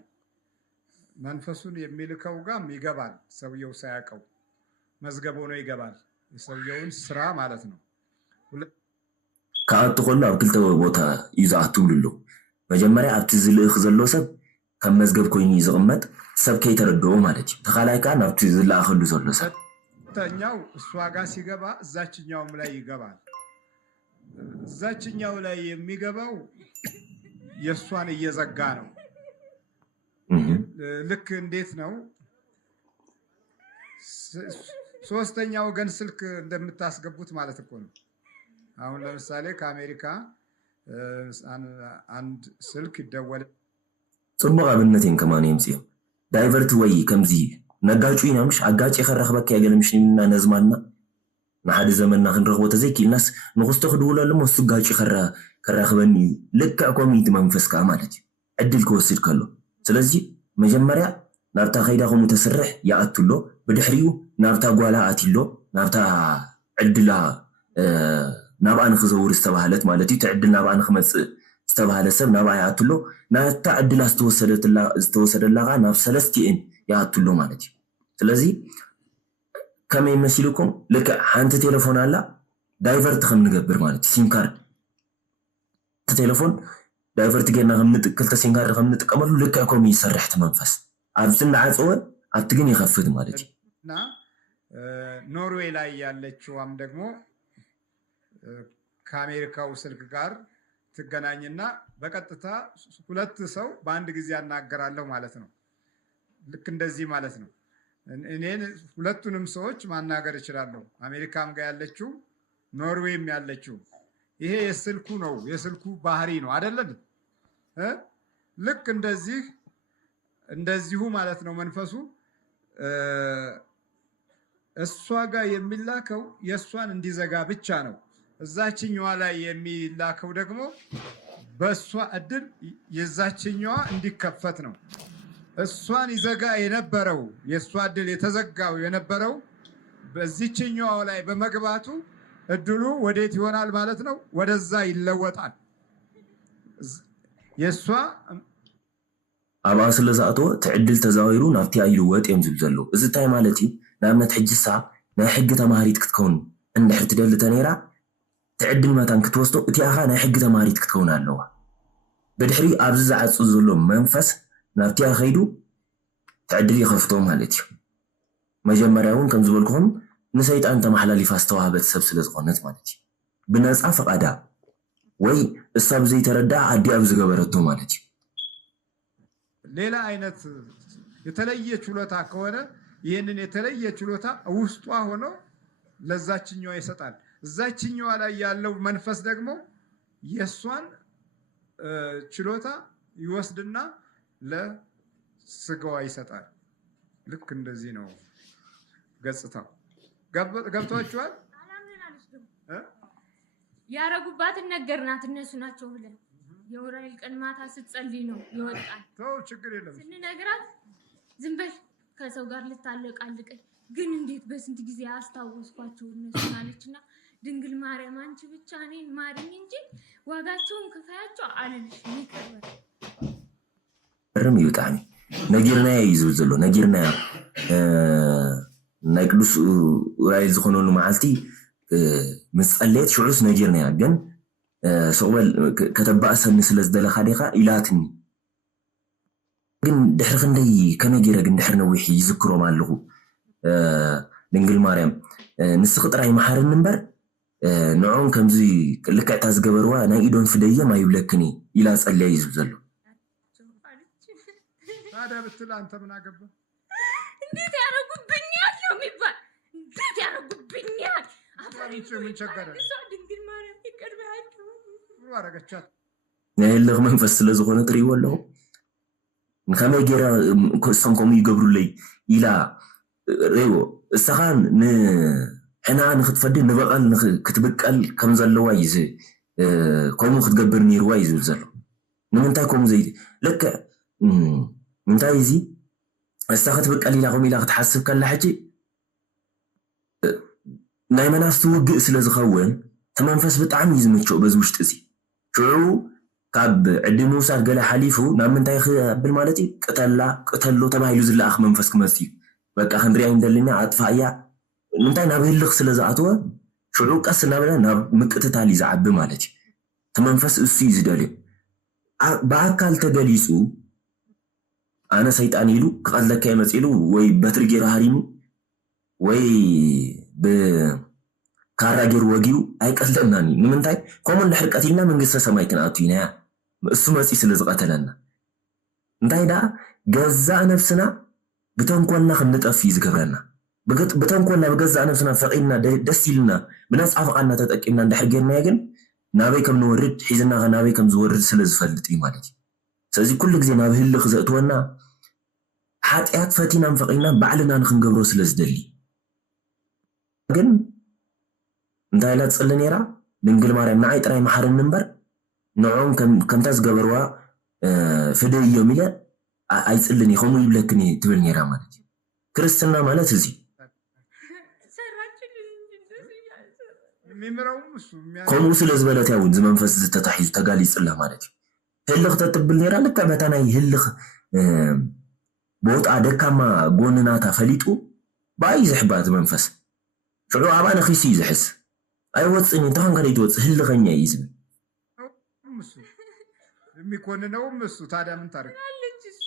መንፈሱን የሚልከው ጋም ይገባል ሰውየው ሳያውቀው መዝገብ ሆኖ ይገባል የሰውየውን ስራ ማለት ነው ካኣቱ ከሎ ኣብ ክልተ ቦታ እዩ ዝኣትውሉ መጀመርያ ኣብቲ ዝልእኽ ዘሎ ሰብ ከም መዝገብ ኮይኑ ዝቕመጥ ሰብ ከይተረድኦ ማለት እዩ ተኻላይ ከዓ ናብቲ ዝለኣኸሉ ዘሎ ሰብ ተኛው እሷ ጋር ሲገባ እዛችኛውም ላይ ይገባል እዛችኛው ላይ የሚገባው የእሷን እየዘጋ ነው ልክ እንዴት ነው ሶስተኛ ወገን ስልክ እንደምታስገቡት ማለት እኮ ነው አሁን ለምሳሌ ከአሜሪካ አንድ ስልክ ይደወል ጽቡቕ ኣብነትን ከማን ይምጽእ ዳይቨርት ወይ ከምዚ ነጋጩ ይናምሽ አጋጭ የኸረኽበካ ያገለምሽና ነዝማልና ንሓደ ዘመንና ክንረኽቦ ተዘይኪልናስ ንኹስቶ ክድውለሉ እሱ ጋጭ ከራኽበኒ ልክዕ ኮሚት መንፈስካ ማለት እዩ ዕድል ክወስድ ከሎ ስለዚ መጀመርያ ናብታ ኸይዳኹም ተስርሕ ይኣትሎ ብድሕሪኡ ናብታ ጓላ ኣትሎ ናብታ ዕድላ ናብኣ ንኽዘውር ዝተባሃለት ማለት እዩ ትዕድል ናብኣ ንኽመፅእ ዝተባሃለ ሰብ ናብኣ ይኣትሎ ናብታ ዕድላ ዝተወሰደላኻ ናብ ሰለስቲአን ይኣትሎ ማለት እዩ ስለዚ ከመይ መሲልኩም ልክዕ ሓንቲ ቴሌፎን ኣላ ዳይቨርት ከም ንገብር ማለት እዩ ሲም ካርድ ቴሌፎን ዳይቨርት ጌርና ክልተ ሲም ካርድ ከም ንጥቀመሉ ልክዕ ከምኡ ይሰርሕ እቲ መንፈስ ኣብዚ እናዓፀወ ኣብቲ ግን ይኸፍት ማለት እዩ እና ኖርዌይ ላይ ያለችዋም ደግሞ ከአሜሪካው ስልክ ጋር ትገናኝና በቀጥታ ሁለት ሰው በአንድ ጊዜ ያናገራለሁ ማለት ነው። ልክ እንደዚህ ማለት ነው። እኔን ሁለቱንም ሰዎች ማናገር እችላለሁ። አሜሪካም ጋር ያለችው ኖርዌይም ያለችው ይሄ የስልኩ ነው፣ የስልኩ ባህሪ ነው አይደለም? ልክ እንደዚሁ ማለት ነው። መንፈሱ እሷ ጋር የሚላከው የእሷን እንዲዘጋ ብቻ ነው። እዛችኛዋ ላይ የሚላከው ደግሞ በእሷ እድል የዛችኛዋ እንዲከፈት ነው። እሷን ይዘጋ የነበረው የእሷ እድል የተዘጋው የነበረው በዚችኛዋ ላይ በመግባቱ እድሉ ወዴት ይሆናል ማለት ነው? ወደዛ ይለወጣል። የእሷ አብኣ ስለዝኣተወ ትዕድል ተዛዊሩ ናብቲ ይልወጥ እዮም ዝብል ዘሎ እዚ እንታይ ማለት እዩ? ንኣብነት ሕጂሳ ናይ ሕጊ ተማሃሪት ክትከውን እንድሕር ትደልተ ነይራ ትዕድል መታን ክትወስዶ እቲኣኻ ናይ ሕጊ ተማሃሪት ክትከውን ኣለዋ። ብድሕሪ ኣብዚ ዝዓፁ ዘሎ መንፈስ ናብቲኣ ኸይዱ ትዕድል ይኸፍቶ ማለት እዩ። መጀመርያ እውን ከም ዝበልኩኹም ንሰይጣን ተመሓላሊፋ ዝተዋህበት ሰብ ስለ ዝኾነት ማለት እዩ። ብነፃ ፈቃዳ ወይ እሳ ብዘይተረዳእ ኣዲኣ ብዝገበረቶ ማለት እዩ። ሌላ አይነት የተለየ ችሎታ ከሆነ ይህንን የተለየ ችሎታ ውስጧ ሆኖ ለዛችኛዋ ይሰጣል። እዛችኛዋ ላይ ያለው መንፈስ ደግሞ የሷን ችሎታ ይወስድና ለስጋዋ ይሰጣል። ልክ እንደዚህ ነው ገጽታው። ገብቷችኋል? ያረጉባትን ነገርናት እነሱ ናቸው ብለን የኡራኤል ቀን ማታ ስትጸልይ ነው ይወጣል። ተው ችግር የለም ስንነግራት ዝም በል ከሰው ጋር ልታለቃልቀኝ ግን እንዴት በስንት ጊዜ አስታወስኳቸው እነሱ አለችና ድንግል ማርያም አንቺ ብቻ እኔን ማሪኝ እንጂ ዋጋቸውን ክፈያቸው አልልሽ ይከበር ረም ይውጣኒ ነጊርና ይዝብል ዘሎ ነጊርና ናይ ቅዱስ ኡራኤል ዝኾነሉ መዓልቲ ምስ ጸለየት ሽዑስ ነጊርና ግን ሰውበል ከተባእሰኒ ስለዝደለኻ ዲኻ ኢላትኒ ግን ድሕሪ ክንደይ ከመይ ገይረ ግን ድሕሪ ነዊሕ ይዝክሮም ኣለኹ ድንግል ማርያም ንስኺ ጥራይ መሓርኒ እምበር ንዖም ከምዚ ልክዕታ ዝገበርዋ ናይ ኢዶን ፍደየም ኣይብለክኒ ኢላ ጸለያ እዩ ዝብል ዘሎ። ታዲያ ብትል አንተ ምን አገባህ? እንዴት ያረጉብኛል ነው የሚባል እንዴት ያረጉብኛል? ምን ቸገረ? ድንግል ማርያም ይቀርባችሁ አረገቻት ናይ ልኽ መንፈስ ስለ ዝኾነ ትሪእዎ ኣለኹ ንከመይ ገይረ እሶም ከምኡ ይገብሩለይ ኢላ ሬዎ እስኻ ንሕና ንክትፈዲ ንበቐል ክትብቀል ከም ዘለዋ እዩ ከምኡ ክትገብር ነይርዋ እዩ ዝብል ዘሎ። ንምንታይ ከምኡ ዘይ ልክዕ እንታይ እዚ እስታ ክትብቀል ኢላ ከምኡ ኢላ ክትሓስብ ከላ ሕጂ ናይ መናፍስቲ ውግእ ስለ ዝኸውን ተመንፈስ ብጣዕሚ እዩ ዝምችኦ በዚ ውሽጢ እዚ ሽዑ ካብ ዕዲ ምውሳድ ገለ ሓሊፉ ናብ ምንታይ ክብል ማለት እዩ ቅተሎ ተባሂሉ ዝለኣኽ መንፈስ ክመጽ እዩ። በቃ ክንሪኣ እንደልና ኣጥፋእያ ምንታይ ናብ ህልኽ ስለ ዝኣትወ ሽዑ ቀስ እናበለ ናብ ምቅትታል እዩ ዝዓቢ ማለት እዩ። ተመንፈስ እሱ እዩ ዝደልዮ ብኣካል ተገሊጹ ኣነ ሰይጣን ኢሉ ክቐትለካ ይመጽ ኢሉ ወይ በትሪ ገይሩ ሃሪሙ ወይ ብካራ ገይሩ ወጊኡ ኣይቀትለናኒ ንምንታይ ከምኡ እንድሕር ቀቲልና መንግስተ ሰማይ ክንኣቱ ኢና እሱ መፂ ስለ ዝቐተለና እንታይ ደኣ ገዛእ ነፍስና ብተንኮልና ክንጠፍ እዩ ዝገብረና ብተንኮልና ብገዛእ ነፍስና ፈቒድና ደስ ኢልና ብነፃ ፈቓድና ተጠቂምና እንድሕር ጌርናዮ ግን ናበይ ከም ንወርድ ሒዝና ናበይ ከም ዝወርድ ስለ ዝፈልጥ እዩ ማለት እዩ። ስለዚ ኩሉ ግዜ ናብ ህልኽ ዘእትወና ሓጢኣት ፈቲናን ፈቒድና ባዕልና ንክንገብሮ ስለ ዝደሊ ግን እንታይ ኢላ ትፅሊ ነይራ ድንግል ማርያም ንዓይ ጥራይ መሓርኒ እምበር ንዖም ከምታ ዝገበርዋ ፍደይ እዮም ኢለ ኣይፅልኒ ከምኡ ይብለክኒ ትብል ነይራ ማለት እዩ። ክርስትና ማለት እዚ ከምኡ ስለ ዝበለት እያ እውን ዝመንፈስ ዝተታሒዙ ተጋሊፅላ ማለት እዩ። ህልኽ ተትብል ነይራ ልክዕ በታ ናይ ህልኽ ቦጣ ደካማ ጎንናታ ፈሊጡ ብኣይ ዝሕባት መንፈስ ሽዑ ኣብኣ ነኺሱ እዩ ዝሕስ ኣይወፅን እንተኾን ከደይ ትወፅእ ህልኸኛ እዩ ዝብል የሚኮንነውም እሱ። ታዲያ ምን ታደርግ አለች እሷ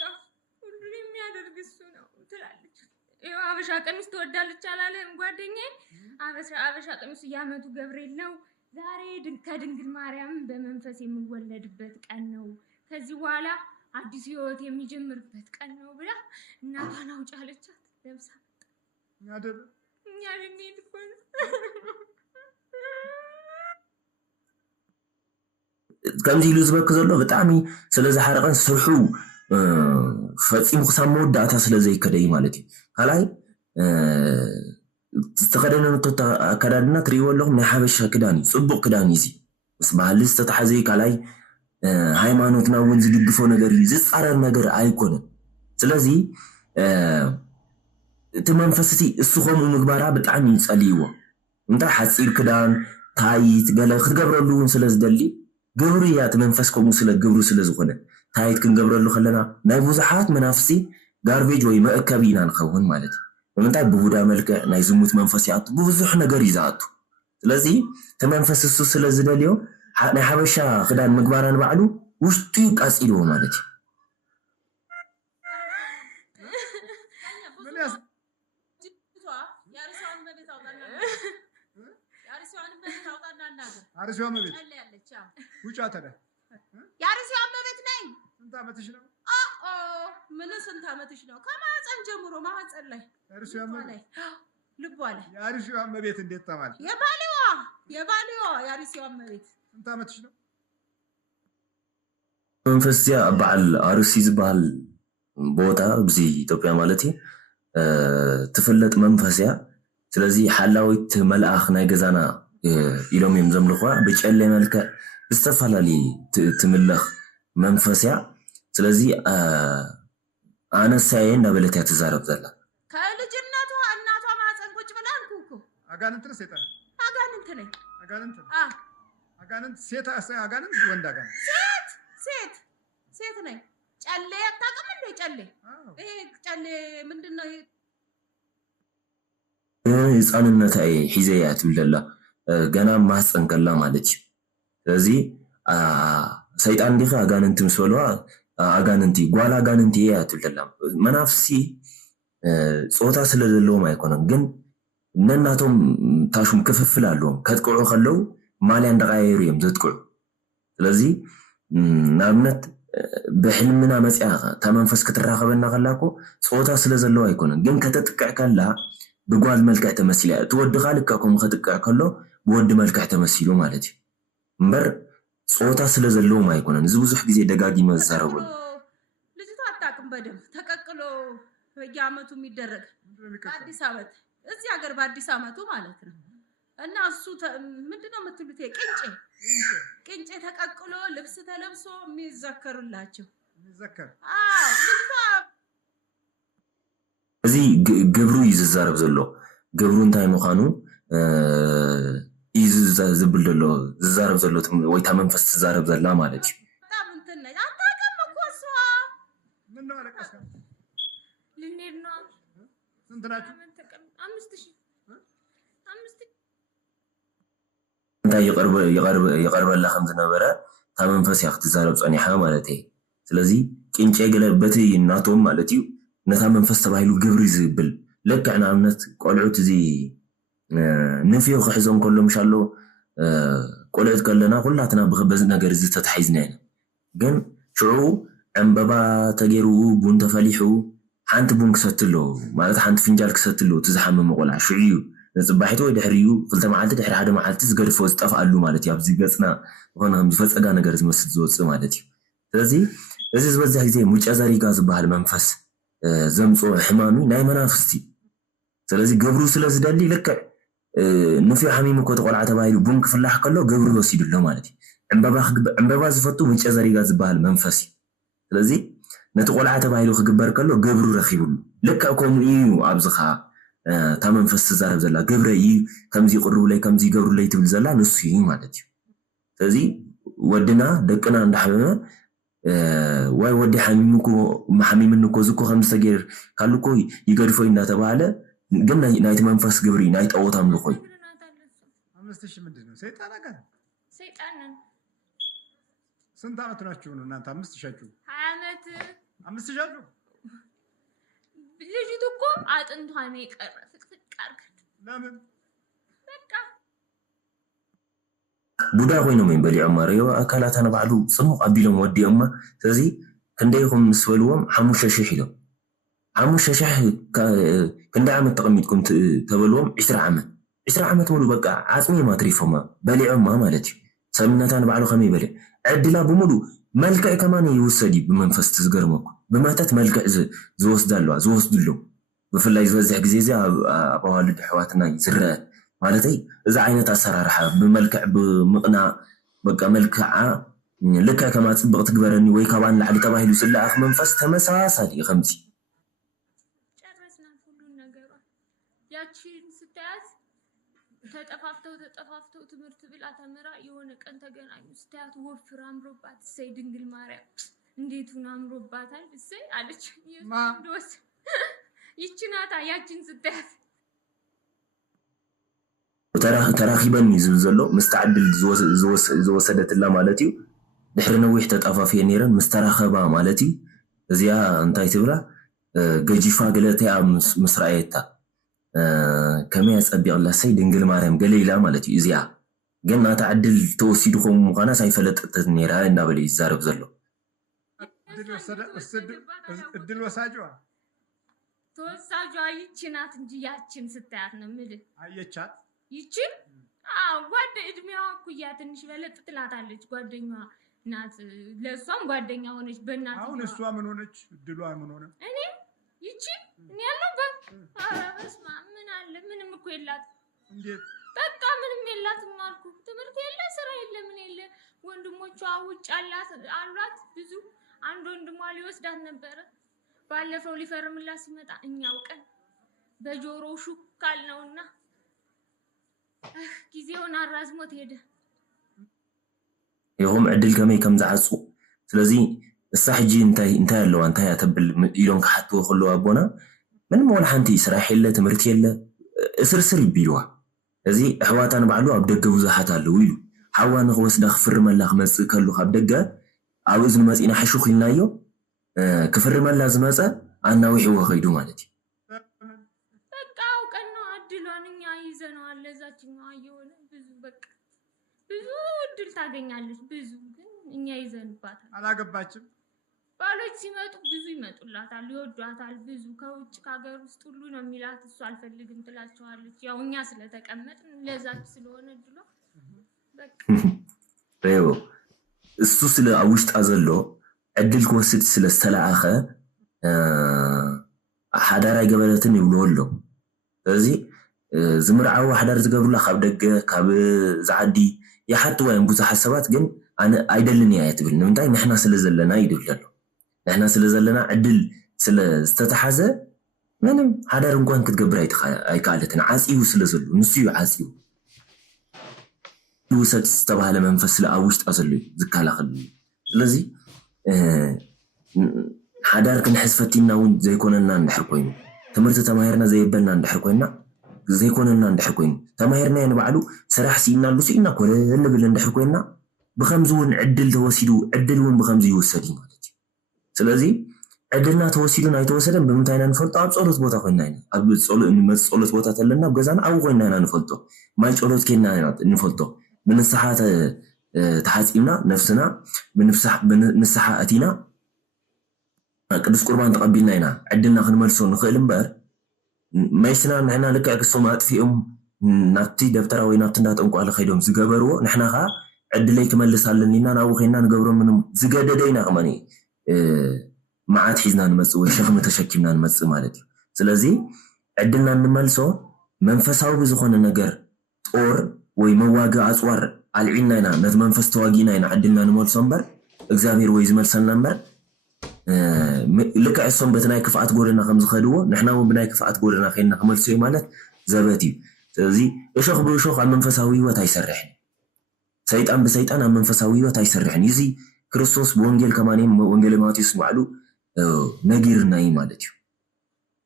ሁሉን የሚያደርግ እሱ ነው ትላለች። ይኸው አበሻ ቀሚስ ትወዳለች አላለም ጓደኛዬ? አበሻ ቀሚስ የዓመቱ ገብርኤል ነው ዛሬ ከድንግል ማርያም በመንፈስ የምወለድበት ቀን ነው። ከዚህ በኋላ አዲስ ህይወት የሚጀምርበት ቀን ነው ብላ እናቷን አውጭ አለቻት። ለብሳ እኛ ልንሄድ እኮ ነው። ከምዚ ኢሉ ዝበክ ዘሎ ብጣዕሚ ስለዝሓረቐን ስርሑ ፈፂሙ ክሳብ መወዳእታ ስለዘይከደይ ማለት እዩ። ካልኣይ ዝተኸደነቶ ኣከዳድና ትሪእዎ ኣለኹም ናይ ሓበሻ ክዳን እዩ። ፅቡቕ ክዳን እዩ እዚ ምስ ባህሊ ዝተተሓዘ ካልኣይ ሃይማኖትና እውን ዝድግፎ ነገር እዩ። ዝፃረር ነገር ኣይኮነን። ስለዚ እቲ መንፈስ እቲ እሱ ከምኡ ምግባራ ብጣዕሚ ይፀልይዎ። እንታይ ሓፂር ክዳን ታይት ገለ ክትገብረሉ እውን ስለዝደሊ ግብሪ እያ እቲ መንፈስ ከምኡ ስለ ግብሩ ስለዝኾነ ታይት ክንገብረሉ ከለና ናይ ብዙሓት መናፍስቲ ጋርቤጅ ወይ መእከቢ ኢና ንኸውን ማለት እዩ። ንምንታይ ብቡዳ መልክዕ ናይ ዝሙት መንፈስ ይኣቱ ብብዙሕ ነገር እዩ ዝኣቱ። ስለዚ እቲ መንፈስ እሱ ስለዝደልዮ ናይ ሓበሻ ክዳን ምግባራ ንባዕሉ ውሽጡ ቃፂልዎ ማለት እዩ። አርሲዋ መቤት ውጫ ተደ የአርሲዋ መቤት ነኝ። ስንት ዓመትሽ ነው? ምን ስንት ዓመትሽ ነው? ከማህፀን ጀምሮ ማህፀን ላይ የአርሲዋ መቤት ልቧ ላይ የአርሲዋ መቤት እንዴት ተማል? የባሊዋ የአርሲዋ መቤት ስንት ዓመትሽ ነው? መንፈስ እዚኣ በዓል አርሲ ዝበሃል ቦታ ብዚ ኢትዮጵያ ማለት እዩ ትፍለጥ መንፈስ እያ። ስለዚ ሓላዊት መልኣኽ ናይ ገዛና ኢሎም እዮም ዘምልኽዋ ብጨሌ መልክዕ ብዝተፈላለዩ ትምለኽ መንፈስ እያ። ስለዚ ኣነሳየ እንዳበለት እያ ትዛረብ ዘላ ከልጅነቷ እናቷ ማህፀን ቁጭ ብላ አልኩ አጋንንት ነው ሰይጣን? አጋንንት ነኝ። አጋንንት አጋንንት ሴት አጋንንት ወንድ አጋንንት? ሴት ነኝ። ጨሌ አታውቅም እንዴ? ጨሌ ይሄ ጨሌ ምንድነው? ህፃንነታ ሒዘ እያ ትብል ዘላ ገና ማህፀን ከላ ማለት እዩ። ስለዚ ሰይጣን ዲኻ ኣጋንንቲ ምስ በልዋ ኣጋንንቲ ጓል ኣጋንንቲ እያ ትብል ዘላ መናፍሲ ፆታ ስለ ዘለዎም ኣይኮነን፣ ግን ነናቶም ታሹም ክፍፍል ኣለዎም። ከጥቅዑ ከለው ማልያ እንዳቀያየሩ እዮም ዘጥቅዑ። ስለዚ ንኣብነት ብሕልምና መፅያ እታ መንፈስ ክትራኸበና ከላኮ ፆታ ስለ ዘለዎ ኣይኮነን፣ ግን ከተጥቅዕ ከላ ብጓል መልክዕ ተመሲላ እቲ ወድኻ ልክዕ ከምኡ ከጥቅዕ ከሎ ብወዲ መልክዕ ተመሲሉ ማለት እዩ እምበር ፆታ ስለ ዘለዎም ኣይኮነን። እዚ ብዙሕ ግዜ ደጋጊመ ዝዛረበሉ ልጅቷ አታውቅም በደንብ ተቀቅሎ በየዓመቱ የሚደረግ በአዲስ ዓመት እዚህ ሀገር በአዲስ ዓመቱ ማለት ነው። እና እሱ ምንድነው የምትሉት? ቅንጬ ተቀቅሎ ልብስ ተለብሶ የሚዘከሩላቸው ልጅቷ እዚ ግብሩ እዩ ዝዛረብ ዘሎ። ግብሩ እንታይ ምዃኑ እዩ ዝብል ዘሎ ዝዛረብ ዘሎ ወይታ መንፈስ ትዛረብ ዘላ ማለት እዩ። በጣም እንትን ነኝ። አታውቅም እኮ እሷ። ምነው አለቀስከ? ልንሄድ ነው። ስንት ናችሁ? 5000 እንታይ ይቀርበላ ከም ዝነበረ እታ መንፈስ እያ ክትዛረብ ፀኒሓ ማለት እዩ። ስለዚ ቅንጨ ገለ በቲ እናቶም ማለት እዩ ነታ መንፈስ ተባሂሉ ግብሪ ዝብል ልክዕ ንኣብነት ቆልዑት እዚ ንፍዮ ክሕዞም ከሎ ምሻሎ ቆልዑት ከለና ኩላትና በዚ ነገር እዚ ተታሒዝና ኢና። ግን ሽዑ ዕምበባ ተገይርኡ ቡን ተፈሊሑ ሓንቲ ቡን ክሰትሎ ማለት ሓንቲ ፍንጃል ክሰትሎ እቲ ዝሓመመ ቆልዓ ሽዑ እዩ ነፅባሒቱ ወይ ድሕሪኡ ክልተ መዓልቲ ድሕሪ ሓደ መዓልቲ ዝገድፎ ዝጠፍኣሉ ማለት እዩ። ኣብዚ ገፅና ዝኾነ ከምዚ ፈፀጋ ነገር ዝመስል ዝወፅእ ማለት እዩ። ስለዚ እዚ ዝበዝሕ ግዜ ሙጨ ዘሪጋ ዝበሃል መንፈስ ዘምፅኦ ሕማሚ ናይ መናፍስቲ። ስለዚ ገብሩ ስለ ዝደሊ ልክዕ ንፍዮ ሓሚሙ እኮ ተቆልዓ ተባሂሉ ቡን ክፍላሕ ከሎ ገብሩ ወሲዱሎ ማለት እዩ። ዕምበባ ዝፈቱ ሙጨ ዘሪጋ ዝበሃል መንፈስ እዩ። ስለዚ ነቲ ቆልዓ ተባሂሉ ክግበር ከሎ ገብሩ ረኪቡሉ ልክዕ ከምኡ እዩ። ኣብዚ ከዓ እታ መንፈስ ትዛረብ ዘላ ገብረ እዩ ከምዚ ይቅርብለይ ከምዚ ይገብሩለይ ትብል ዘላ ንሱ እዩ ማለት እዩ። ስለዚ ወድና ደቅና እንዳሓመመ ወይ ወዲ ሓሚምኒ እኮ ዝኮ ከምዚ ተገይር ካሉ እኮ ይገድፎ እናተባሃለ ግን ናይቲ መንፈስ ግብሪ ናይ ጣዖት ኣምልኮ እዩ። 5000 ምንድን ነው? ሰይጣን አጋር ሰይጣን ነን። ስንት ዓመት ናችሁ ነው እናንተ? 5000 ዓመት 5000 ልጅቱ እኮ አጥንቷን የቀረ ፍቅፍቅ አድርገን ለምን በቃ ቡዳ ኮይኖም እዮም በሊዖም ማርዮ ኣካላታና ባዕሉ ፅሙቕ ኣቢሎም ወዲኦማ ስለዚ ክንደይኹም ምስ በልዎም 5,000 ኢሎም 5,000 ክንደይ ዓመት ተቐሚጥኩም ተበልዎም 20 ዓመት ሙሉ በቃ ዓፅሚ ማትሪፎማ በሊዖማ ማለት እዩ ሰብነታን ባዕሉ ከመይ በሊዕ ዕድላ ብሙሉ መልክዕ ከማን ይውሰድ ብመንፈስ ትዝገርመኩም ብመተት መልክዕ ዝወስድሉ ብፍላይ ዝበዝሕ ግዜ እዚ ኣብ ኣዋልድ ኣሕዋትና ዝረአ ማለተይ እዚ ዓይነት ኣሰራርሓ ብመልክዕ ብምቕናዕ በቃ መልክዓ ልክዕ ከማ ፅብቕ ትግበረኒ ወይ ካባን ላዕሊ ተባሂሉ ዝለኣኽ መንፈስ ተመሳሳሊ እዩ ከምዚ ጨረስና ሁሉን ነገሯ ያቺን ስታያት ተጠፋፍተው ትምህርት ብላ ተምራ የሆነ ቀን ተገናኙ ስታያት ወፍራ አምሮባት እሰይ ድንግል ማርያም እንዴት ሆነ አምሮባታል እሰይ አለች ኢየሱስ ይቺ ናታ ያቺን ስታያት ተራኺበን ዝብል ዘሎ ምስተዓድል ዝወሰደትላ ማለት እዩ ድሕሪ ነዊሕ ተጣፋፍየ ነይረን ምስተራኸባ ማለት እዩ እዚኣ እንታይ ትብላ ገጂፋ ገለተያ ምስ ረኣየታ ከመይ ኣፀቢቕላ ሰይ ድንግል ማርያም ገለ ኢላ ማለት እዩ እዚኣ ግን ናታ ዕድል ተወሲድኩም ምዃና ሳይፈለጠት ነይራ እናበለ እዩ ይዛረብ ዘሎ እድል ወሳጅዋ ተወሳጇ ይቺ ናት እንጂ ያችን ስታያት ነው የምልህ አየቻት ይችን ጓደ እድሜዋ እኩያ ትንሽ በለጥ ትላታለች ጓደኛዋ ናት ለሷም ጓደኛ ሆነች በእናት አሁን እሷ ምን ሆነች እድሏ ምን ሆነ እኔ ይችን እኔ ያለበት ኧረ በስመ አብ ምን አለ ምንም እኮ የላት እንዴት በቃ ምንም የላትም አልኩ ትምህርት የለ ስራ የለ ምን የለ ወንድሞቿ ውጭ አሏት ብዙ አንድ ወንድሟ ሊወስዳት ነበረ ባለፈው ሊፈርምላት ሲመጣ እኛው ቀን በጆሮ ሹካል ነውና ጊዜውን አራዝሞት ሄደ ይሁም ዕድል ከመይ ከም ዝዓፁ ስለዚ እሳ ሕጂ እንታይ ኣለዋ እንታይ ኣተብል ኢሎም ክሓትዎ ከለዋ ኣቦና ምንም ወላ ሓንቲ ስራሕ የለ ትምህርቲ የለ እስርስር ይቢልዋ እዚ ኣሕዋታን ባዕሉ ኣብ ደገ ብዙሓት ኣለዉ ኢሉ ሓዋ ንክወስዳ ክፍርመላ ክመፅእ ከሉ ካብ ደገ ኣብ እዝኒ መፂና ሓሹኽ ኢልናዮ ክፍርመላ ዝመፀ ኣናዊሕዎ ከይዱ ማለት እዩ በቃ አውቀን ነው እድሏን እኛ ይዘነዋል ለዛችኛዋ እየሆነ ብዙ በቃ ብዙ እድል ታገኛለች ብዙ ግን እኛ ይዘንባታል አላገባችም ባሎች ሲመጡ ብዙ ይመጡላታል ይወዷታል ብዙ ከውጭ ከሀገር ውስጥ ሁሉ ነው የሚላት እሱ አልፈልግም ትላቸዋለች ያው እኛ ስለተቀመጥን ለዛች ስለሆነ እድሏ በቃ ረዮ እሱ ስለ ውሽጣ ዘሎ ዕድል ክወስድ ስለ ዝተለኣኸ ሓዳር ኣይገበለትን ይብልዎ ኣሎ ስለዚ ዝምርዓዊ ሓዳር ዝገብሩላ ካብ ደገ ካብ ዝዓዲ ይሓትዋ እዮም ብዙሓት ሰባት ግን ኣነ ኣይደልን እያ ትብል ንምንታይ ንሕና ስለ ዘለና ይድብል ኣሎ ንሕና ስለ ዘለና ዕድል ስለ ዝተተሓዘ ምንም ሓዳር እንኳን ክትገብር ኣይከኣለትን ዓፂዩ ስለ ዘሎ ንሱ እዩ ዓፂዩ ይውሰድ ዝተባሃለ መንፈስ ስለ ኣብ ውሽጣ ዘሎ እዩ ዝከላኸል ስለዚ ሓዳር ክንሕዝ ፈቲና እውን ዘይኮነና እንድሕር ኮይኑ ትምህርቲ ተማሂርና ዘየበልና እንድሕር ኮይና ዘይኮነና እንድሕር ኮይኑ ተማሂርና ንባዕሉ ስራሕ ሲኢናሉ ሲኢና ኮለል ብል እንድሕር ኮይና ብከምዚ እውን ዕድል ተወሲዱ ዕድል እውን ብከምዚ ይውሰድ ማለት እዩ ስለዚ ዕድልና ተወሲዱን ኣይተወሰደን ብምንታይ ኢና ንፈልጦ ኣብ ጸሎት ቦታ ኮይና ኢና ኣብ ጸሎት ቦታ ተለና ኣብ ገዛና ኣብኡ ኮይና ኢና ንፈልጦ ማይ ጸሎት ከይና ንፈልጦ ብንስሓ ተሓፂምና ነፍስና ብንስሓ ኣቲና ቅዱስ ቁርባን ተቐቢልና ኢና ዕድልና ክንመልሶ ንኽእል እምበር ማይስና ንሕና ልክዕ ክሶም ኣጥፊኦም ናብቲ ደብተራ ወይ ናብቲ እንዳጠንቋለ ከይዶም ዝገበርዎ ንሕና ከዓ ዕድለይ ክመልስ ኣለኒ ኢና ናብኡ ከይና ንገብሮ ምንም ዝገደደ ኢና ከመኒ መዓት ሒዝና ንመፅእ ወይ ሸኽሚ ተሸኪምና ንመፅእ ማለት እዩ ስለዚ ዕድልና እንመልሶ መንፈሳዊ ብዝኾነ ነገር ጦር ወይ መዋግእ ኣፅዋር ኣልዒልና ኢና ነቲ መንፈስ ተዋጊና ኢና ዕድልና ንመልሶ እምበር እግዚኣብሔር ወይ ዝመልሰልና እምበር ልክዕ እሶም በቲ ናይ ክፍኣት ጎደና ከም ዝኸድዎ ንሕና እውን ብናይ ክፍኣት ጎደና ከይድና ክመልሶ እዩ ማለት ዘበት እዩ ስለዚ እሾኽ ብእሾኽ ኣብ መንፈሳዊ ህይወት ኣይሰርሕን ሰይጣን ብሰይጣን ኣብ መንፈሳዊ ህይወት ኣይሰርሕን እዚ ክርስቶስ ብወንጌል ከማን ወንጌል ማቴዎስ ባዕሉ ነጊርና እዩ ማለት እዩ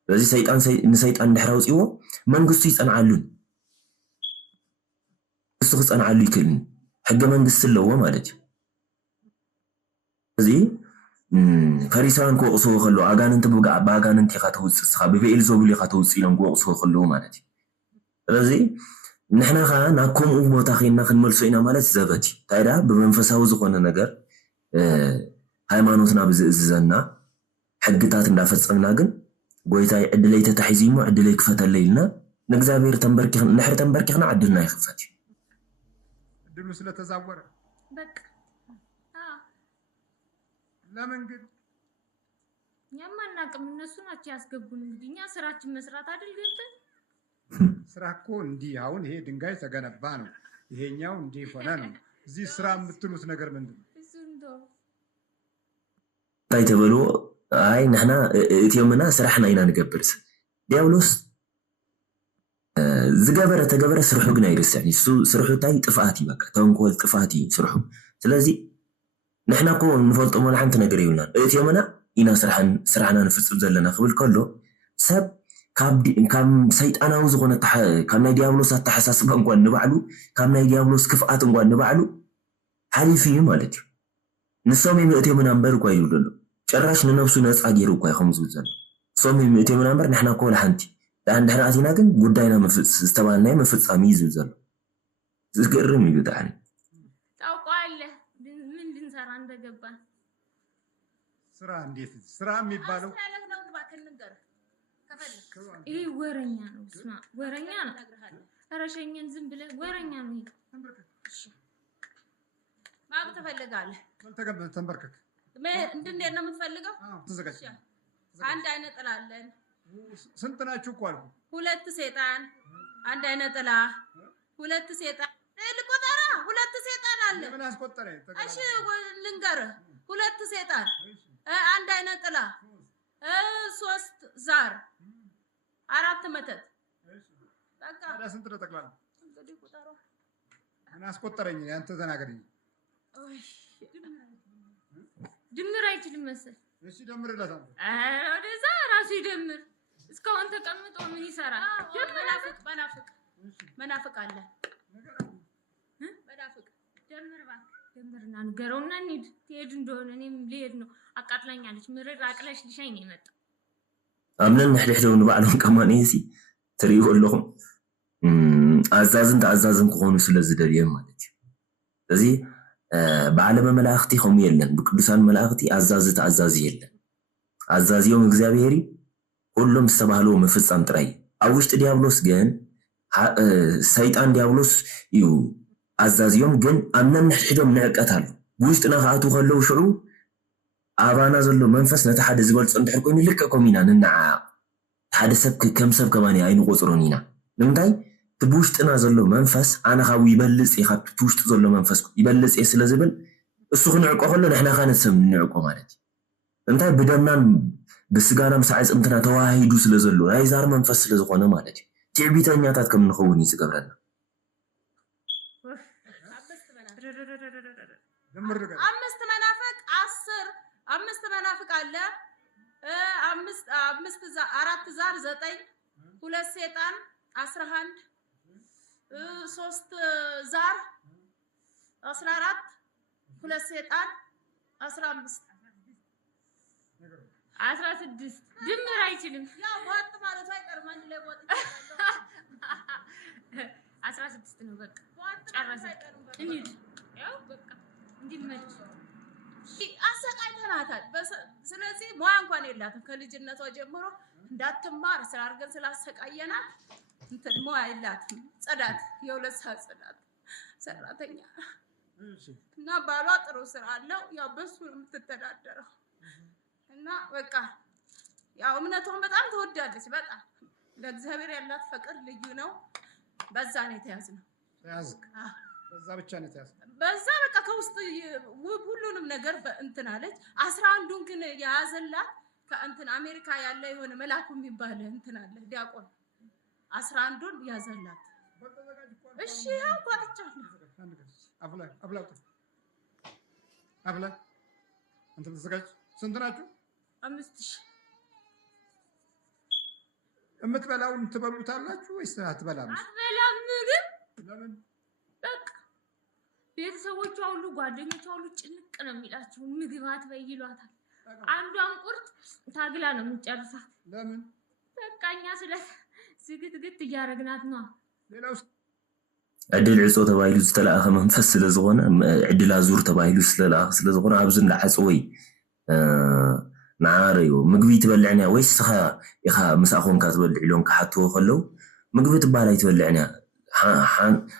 ስለዚ ሰይጣን ንሰይጣን እንድሕር ኣውፂዎ መንግስቱ ይፀንዓሉን እሱ ክፀንዓሉ ይክእልን ሕገ መንግስቲ ኣለዎ ማለት እዩ እዚ ፈሪሳውያን ክወቕስዎ ከለዉ ኣጋንንቲ ብኣጋንንቲ ኢኻ ተውፅእ እስኻ ብብኤል ዘቡል ኢኻ ተውፅእ ኢሎም ክወቕስዎ ከለዉ ማለት እዩ ስለዚ نحنا خا ناكم وبوتا خينا خنملسو إنا مالت زبتي تايدا بمنفساو زخونه ነገር ሃይማኖትና ብዝእዝዘና ሕግታት እንዳፈጸምና ግን ጎይታይ ዕድለይ ተታሒዚሞ ዕድለይ ክፈተለይ ኢልና ንእግዚአብሔር ተንበርኪኽና ንሕር ተንበርኪኽና ዕድልና ይኽፈት እዩ ዕድሉ ስለተዛወረ በቃ ለምን ግን እኛም አናውቅም እነሱ ናቸው ያስገቡን እንግዲህ እኛ ስራችን መስራት አይደል ገብተን ስራ እኮ እንዲህ አሁን ይሄ ድንጋይ ተገነባ ነው ይሄኛው እንዲህ ሆነ ነው እዚህ ስራ የምትሉት ነገር ምንድነው እሱ እንደው ታይ ተበሎ አይ نحنا እትየምና ስራሕና ኢና ንገብርስ ዲያብሎስ ዝገበረ ተገበረ ስርሑ ግን አይርስዕ እሱ ስርሑ ታይ ጥፋት ይበቃ ተንኮል ጥፋት ይስርሑ ስለዚ نحنا እኮ ንፈልጦ መላሓንቲ ነገር ይብልና እትየምና ኢና ስራሕና ንፍጽም ዘለና ክብል ከሎ ሰብ ካብ ሰይጣናዊ ዝኾነ ካብ ናይ ዲያብሎስ አተሓሳስባ እንኳን ንባዕሉ ካብ ናይ ዲያብሎስ ክፍኣት እንኳን ንባዕሉ ሓሊፍ እዩ ማለት እዩ ንሶም የምእትየምና እምበር እኳ ይብሉ ኣሎ ጭራሽ ንነፍሱ ነፃ ገይሩ እኳ ይኸም ዝብል ዘሎ ሶም የምእትየምና እምበር ንሕና እኮ ለሓንቲ ድሕሪ ኣቲና ግን ጉዳይና ዝተባልናዮ መፍፃሚ እዩ ዝብል ዘሎ ዝገርም እዩ ብጣዕሚ ታውቀዋለህ ምን ልንሰራ እንደገባን ስራ እንዴት ስራ የሚባለው ይሄ ወረኛ ነው ስማ ወረኛ ነው አረሸኘን ዝም ብለህ ወረኛ ነው ማም ተፈልጋለህ ተንበርከክ እንዴት ነው የምትፈልገው ተዘጋጅ አንድ አይነት ጥላ አለን ስንት ናችሁ እኮ አልኩ ሁለት ሰይጣን አንድ አይነት ጥላ ሁለት ሰይጣን ልቆጠራ ሁለት ሰይጣን አለ ምን አስቆጠረ እሺ ልንገርህ ሁለት ሰይጣን አንድ አይነት ጥላ ሶስት ዛር አራት መተት በቃ ታዲያ ስንት ነው ጠቅላላ እንግዲህ ቁጠራ ምን አስቆጠረኝ አንተ ተናገረኝ ድምር አይችልም መሰል እሺ ደምርለት አንተ ወደዛ ራሱ ይደምር እስካሁን ተቀምጦ ምን ይሰራል መናፍቅ አለ መናፍቅ ደምር እባክህ ደምርና ንገረውና እንሂድ ትሄድ እንደሆነ እኔም ልሄድ ነው አቃጥላኛለች ምርር አቅለሽ ልሻኝ ነው የመጣው አምነን ንሕድሕደው ንባዕሎም ከማንሲ ትሪኡ ኣለኹም ኣዛዝን ተኣዛዝን ክኾኑ ስለ ዝደልየ ማለት እዩ እዚ ብዓለመ መላእኽቲ ከምኡ የለን ብቅዱሳን መላእኽቲ ኣዛዚ ተኣዛዚ የለን ኣዛዚኦም እግዚኣብሔር ሁሉም ዝተባህልዎ ምፍፃም ጥራይ ኣብ ውሽጢ ዲያብሎስ ግን ሰይጣን ዲያብሎስ እዩ ኣዛዚኦም ግን ኣምነን ንሕድሕዶም ንዕቀት ኣሎ ብውሽጥና ከኣትዉ ከለዉ ሽዑ ኣባና ዘሎ መንፈስ ነቲ ሓደ ዝበልፆ እንድሕር ኮይኑ ልክዕ ከምኡ ኢና ንነዓቕ ሓደ ሰብ ከም ሰብ ከማኒ ኣይንቆፅሮን ኢና ንምንታይ እቲ ብውሽጥና ዘሎ መንፈስ ኣነ ካብኡ ይበልፅ እየ ካብቲ ውሽጢ ዘሎ መንፈስ ይበልፅ እየ ስለ ዝብል እሱ ክንዕቆ ከሎ ንሕና ኸ ነቲ ሰብ ንዕቆ ማለት እዩ እንታይ ብደምናን ብስጋና ምስ ዓፅምትና ተዋሂዱ ስለ ዘሎ ናይ ዛር መንፈስ ስለ ዝኾነ ማለት እዩ ትዕቢተኛታት ከም ንኸውን እዩ ዝገብረና አምስት መናፍቅ 10 አምስት መናፍቅ አለ አራት ዛር 9 ሁለት ሰይጣን 11 ሶስት ዛር 14 ሁለት ሰይጣን 15 ድምር አይችልም ያው ወጥ ማለት አይቀርም አንድ ላይ ወጥ 16 ነው በቃ ጨረሰ እንሂድ ያው በቃ እንዲመች አሰቃይተናታል ስለዚህ ሙያ እንኳን የላትም ከልጅነቷ ጀምሮ እንዳትማር ስራ አድርገን ስላሰቃየናት እንትን ሙያ የላትም ጽዳት የሁለት ሰዓት ጽዳት ሰራተኛ እና ባሏ ጥሩ ስራ አለው ያው በሱ የምትተዳደረው እና በቃ ያው እምነቷን በጣም ተወዳለች በጣም ለእግዚአብሔር ያላት ፍቅር ልዩ ነው በዛ ነው የተያዝነው በዛ ብቻ ነው የተያዝነው በዛ በቃ ከውስጥ ሁሉንም ነገር እንትን አለች 11ዱን ግን ያዘላት ከእንትን አሜሪካ ያለ የሆነ መላኩ የሚባል እንትን አለ ዲያቆን 11ዱን ያዘላት እሺ ያው ቆጥቻለሁ አብላ አንተ ተዘጋጅ ስንት ናችሁ 5000 እምትበላውን ትበሉታላችሁ ወይስ አትበላም አትበላም ምግብ ለምን በቃ ቤተሰቦቿ ሁሉ ጓደኞቿ ሁሉ ጭንቅ ነው የሚላችሁ ምግብ አትበይ ይሏታል አንዷን ቁርጥ ታግላ ነው የምትጨርሳት ለምን በቃኛ ስለ ዝግትግት እያረግናት ነው ዕድል ዕጾ ተባሂሉ ዝተለኣኸ መንፈስ ስለ ዝኾነ ዕድል ኣዙር ተባሂሉ ዝተለኣኸ ስለ ዝኾነ ኣብዚ ንላዓፅ ወይ ንዓረዮ ምግቢ ትበልዕን እያ ወይስ ስኻ ኢኻ ምሳኾንካ ትበልዕ ኢሎም ክሓትዎ ከለው ምግቢ ትበሃል ኣይትበልዕን እያ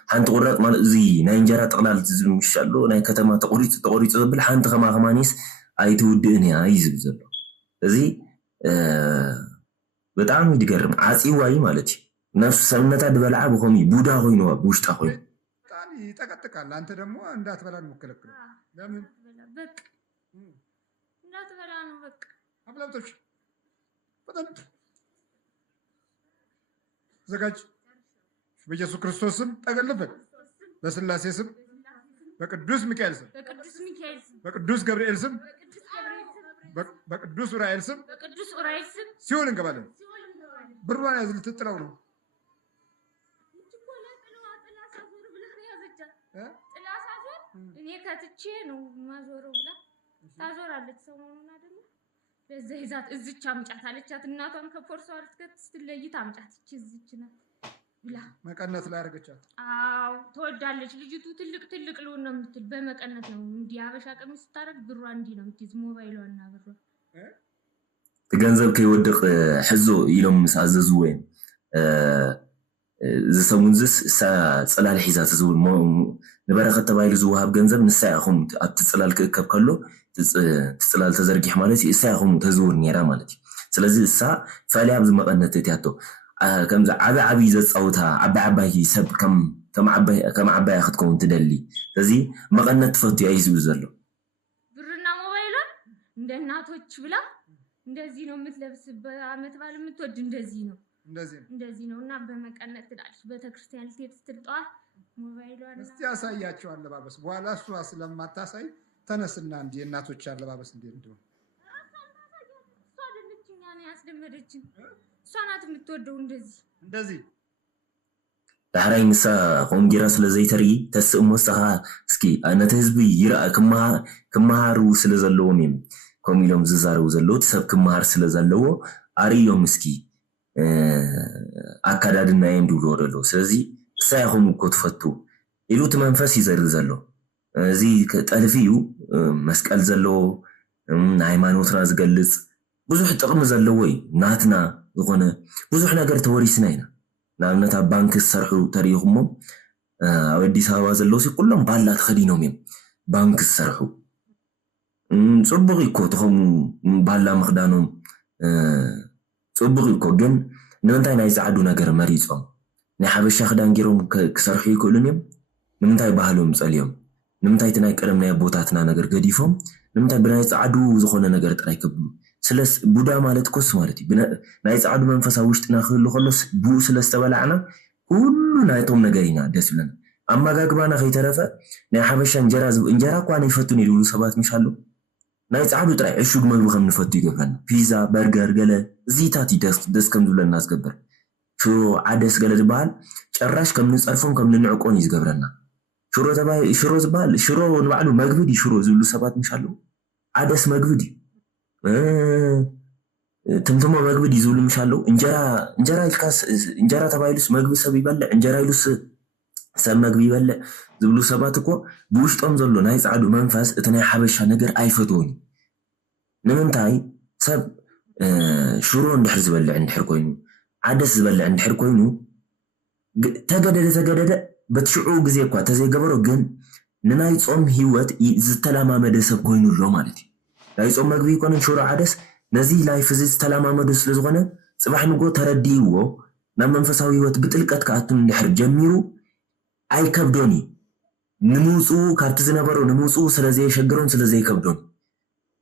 ሓንቲ ቁራፅ ማለት እዚ ናይ እንጀራ ጠቕላል ዝምሻሎ ናይ ከተማ ተቆሪፁ ዝብል ሓንቲ ከማኸማኒስ ኣይትውድእን እያ እዩ ዝብል ዘሎ እዚ ብጣዕሚ ይድገርም ዓፂዋ እዩ ማለት እዩ ነፍሱ ሰውነታ ድበልዓ ብኸምኡ ቡዳ ኮይኑዋ ብውሽጣ ኮይኑ በጣም ይጠቀጥቃል። አንተ ደግሞ እንዳትበላ ነው የምከለክለው። ለምን በቃ እንዳትበላ ነው በቃ አብላብቶች በጣም ዘጋጅ በኢየሱስ ክርስቶስ ስም ጠቅልበት፣ በስላሴ ስም፣ በቅዱስ ሚካኤል ስም፣ በቅዱስ ገብርኤል ስም፣ በቅዱስ ኡራኤል ስም ሲኦል እንገባለን። ብሯን ያዝ ልትጥለው ነው። እኔ ከትቼ ነው ማዞረው ብላ ታዞራለች። ሰሞኑን አይደለ ለዛ ይዛት እዝቻ አምጫት አለቻት። እናቷን ከፖርሷ ልትከት ስትለይት አምጫት እዝች ናት ብላ መቀነት ላይ አረገቻት። አዎ ትወዳለች ልጅቱ። ትልቅ ልውን ነው የምትል በመቀነት ነው እንዲህ አበሻ ቀሚስ ስታረግ ብሯ እንዲህ ነው የምትይዝ ሞባይሏና ብሯ ገንዘብ ከይወድቅ ሕዞ ኢሎም ምስ ኣዘዙ ወይም ዝሰሙን ዝስ ፅላል ሒዛ ትዝብል ንበረኸት ተባሂሉ ዝወሃብ ገንዘብ ንሳ ኢኹም ኣብቲ ፅላል ክእከብ ከሎ ትፅላል ተዘርጊሕ ማለት እዩ እሳ ኢኹም ተዝውር ነይራ ማለት እዩ። ስለዚ እሳ ፈለያ ኣብዚ መቐነት እትያቶ ከምዚ ዓብይ ዘፃውታ ዓባይ ሰብ ከም ዓባይ ክትከውን ትደሊ ስለዚ መቐነት ትፈቱ እዩ ዝብል ዘሎ ብርና ሞባይሏን እንደ እናቶች ብላ እንደዚህ ነው የምትለብስ በአመት ባል የምትወድ እንደዚህ ነው እና በመቀነት ትላለች። ቤተክርስቲያን ልትሄድ ስትል ጠዋት ሞባይሏን እስቲ ያሳያቸው አለባበስ በኋላ እሷ ስለማታሳይ ተነስና እንዴ እናቶች አለባበስ እንዴ እንደሆነ እሷ ደንችኛ ነው ያስደመደችን። እሷ ናት የምትወደው እንደዚህ ዳሕራይ ንሳ ኮንጌራ ስለዘይተርኢ ተስእሞ ሳኻ እስኪ ነቲ ህዝቢ ይርአ ክመሃሩ ስለዘለዎም እዮም ከምኡ ኢሎም ዝዛረቡ ዘለዉ እቲ ሰብ ክመሃር ስለዘለዎ ኣርዮም እስኪ ኣካዳድና እዮም ድብልዎ ደለዉ። ስለዚ እሳ ኢኹም እኮ ትፈቱ ኢሉ እቲ መንፈስ ይዘርኢ ዘሎ እዚ ጠልፊ እዩ መስቀል ዘለዎ ሃይማኖትና ዝገልፅ ብዙሕ ጥቕሚ ዘለዎ እዩ። ናትና ዝኾነ ብዙሕ ነገር ተወሪስና ኢና። ንኣብነት ኣብ ባንኪ ዝሰርሑ ተሪኢኹሞም ኣብ ኣዲስ ኣበባ ዘለዉ ኩሎም ባላ ተኸዲኖም እዮም ባንኪ ዝሰርሑ ፅቡቅ እኮ እቶም ባላ ምኽዳኖም ፅቡቅ እኮ ግን ንምንታይ ናይ ፃዕዱ ነገር መሪፆም ናይ ሓበሻ ክዳን ገይሮም ክሰርሑ ይክእሉን እዮም? ንምንታይ ባህሎም ፀልዮም? ንምንታይ እቲ ናይ ቀደም ናይ ኣቦታትና ነገር ገዲፎም ንምንታይ ብናይ ፃዕዱ ዝኾነ ነገር ጥራይ ክብሉ? ስለስ ቡዳ ማለት ኮስ ማለት እዩ ናይ ፃዕዱ መንፈሳዊ ውሽጥና ክህሉ ከሎ ብኡ ስለዝተበላዕና ኩሉ ናይቶም ነገር ኢና ደስ ብለና። ኣመጋግባና ከይተረፈ ናይ ሓበሻ እንጀራ እኳ ነይፈቱን ይብሉ ሰባት ምሽ ኣሎ ናይ ፃዕዱ ጥራይ ዕሹግ ምግቢ ከም ንፈቱ ይገብረና። ፒዛ በርገር ገለ እዚታት ደስ ከም ዝብለና ዝገብር ሽሮ ዓደስ ገለ ዝበሃል ጨራሽ ከም ንፀርፎም ከም ንንዕቆን እዩ ዝገብረና። ሽሮ ዝበሃል ሽሮ ንባዕሉ መግቢ ድዩ ሽሮ ዝብሉ ሰባት ምሽ ኣለዉ። ዓደስ መግቢ ድዩ ትምትሞ መግቢ ድዩ ዝብሉ ምሽ ኣለዉ። እንጀራ ተባሂሉስ መግቢ ሰብ ይበልዕ እንጀራ ኢሉስ ሰብ መግቢ ይበልዕ ዝብሉ ሰባት እኮ ብውሽጦም ዘሎ ናይ ፃዕዱ መንፈስ እቲ ናይ ሓበሻ ነገር ኣይፈትዎን። ንምንታይ ሰብ ሽሮ እንድሕር ዝበልዕ እንድሕር ኮይኑ ዓደስ ዝበልዕ እንድሕር ኮይኑ ተገደደ በቲ ሽዑ ግዜ እኳ ተዘይገበሮ ግን ንናይ ፆም ሂወት ዝተለማመደ ሰብ ኮይኑ ኣሎ ማለት እዩ። ናይ ፆም መግቢ ይኮነን ሽሮ ዓደስ ነዚ ላይፍ እዚ ዝተለማመደ ስለዝኾነ ፅባሕ ንጎ ተረዲእዎ ናብ መንፈሳዊ ሂወት ብጥልቀት ክኣቱ እንድሕር ጀሚሩ ኣይከብዶን እዩ ንምውፅኡ ካብቲ ዝነበሮ ንምውፅኡ ስለዘየሸግሮን ስለዘይከብዶን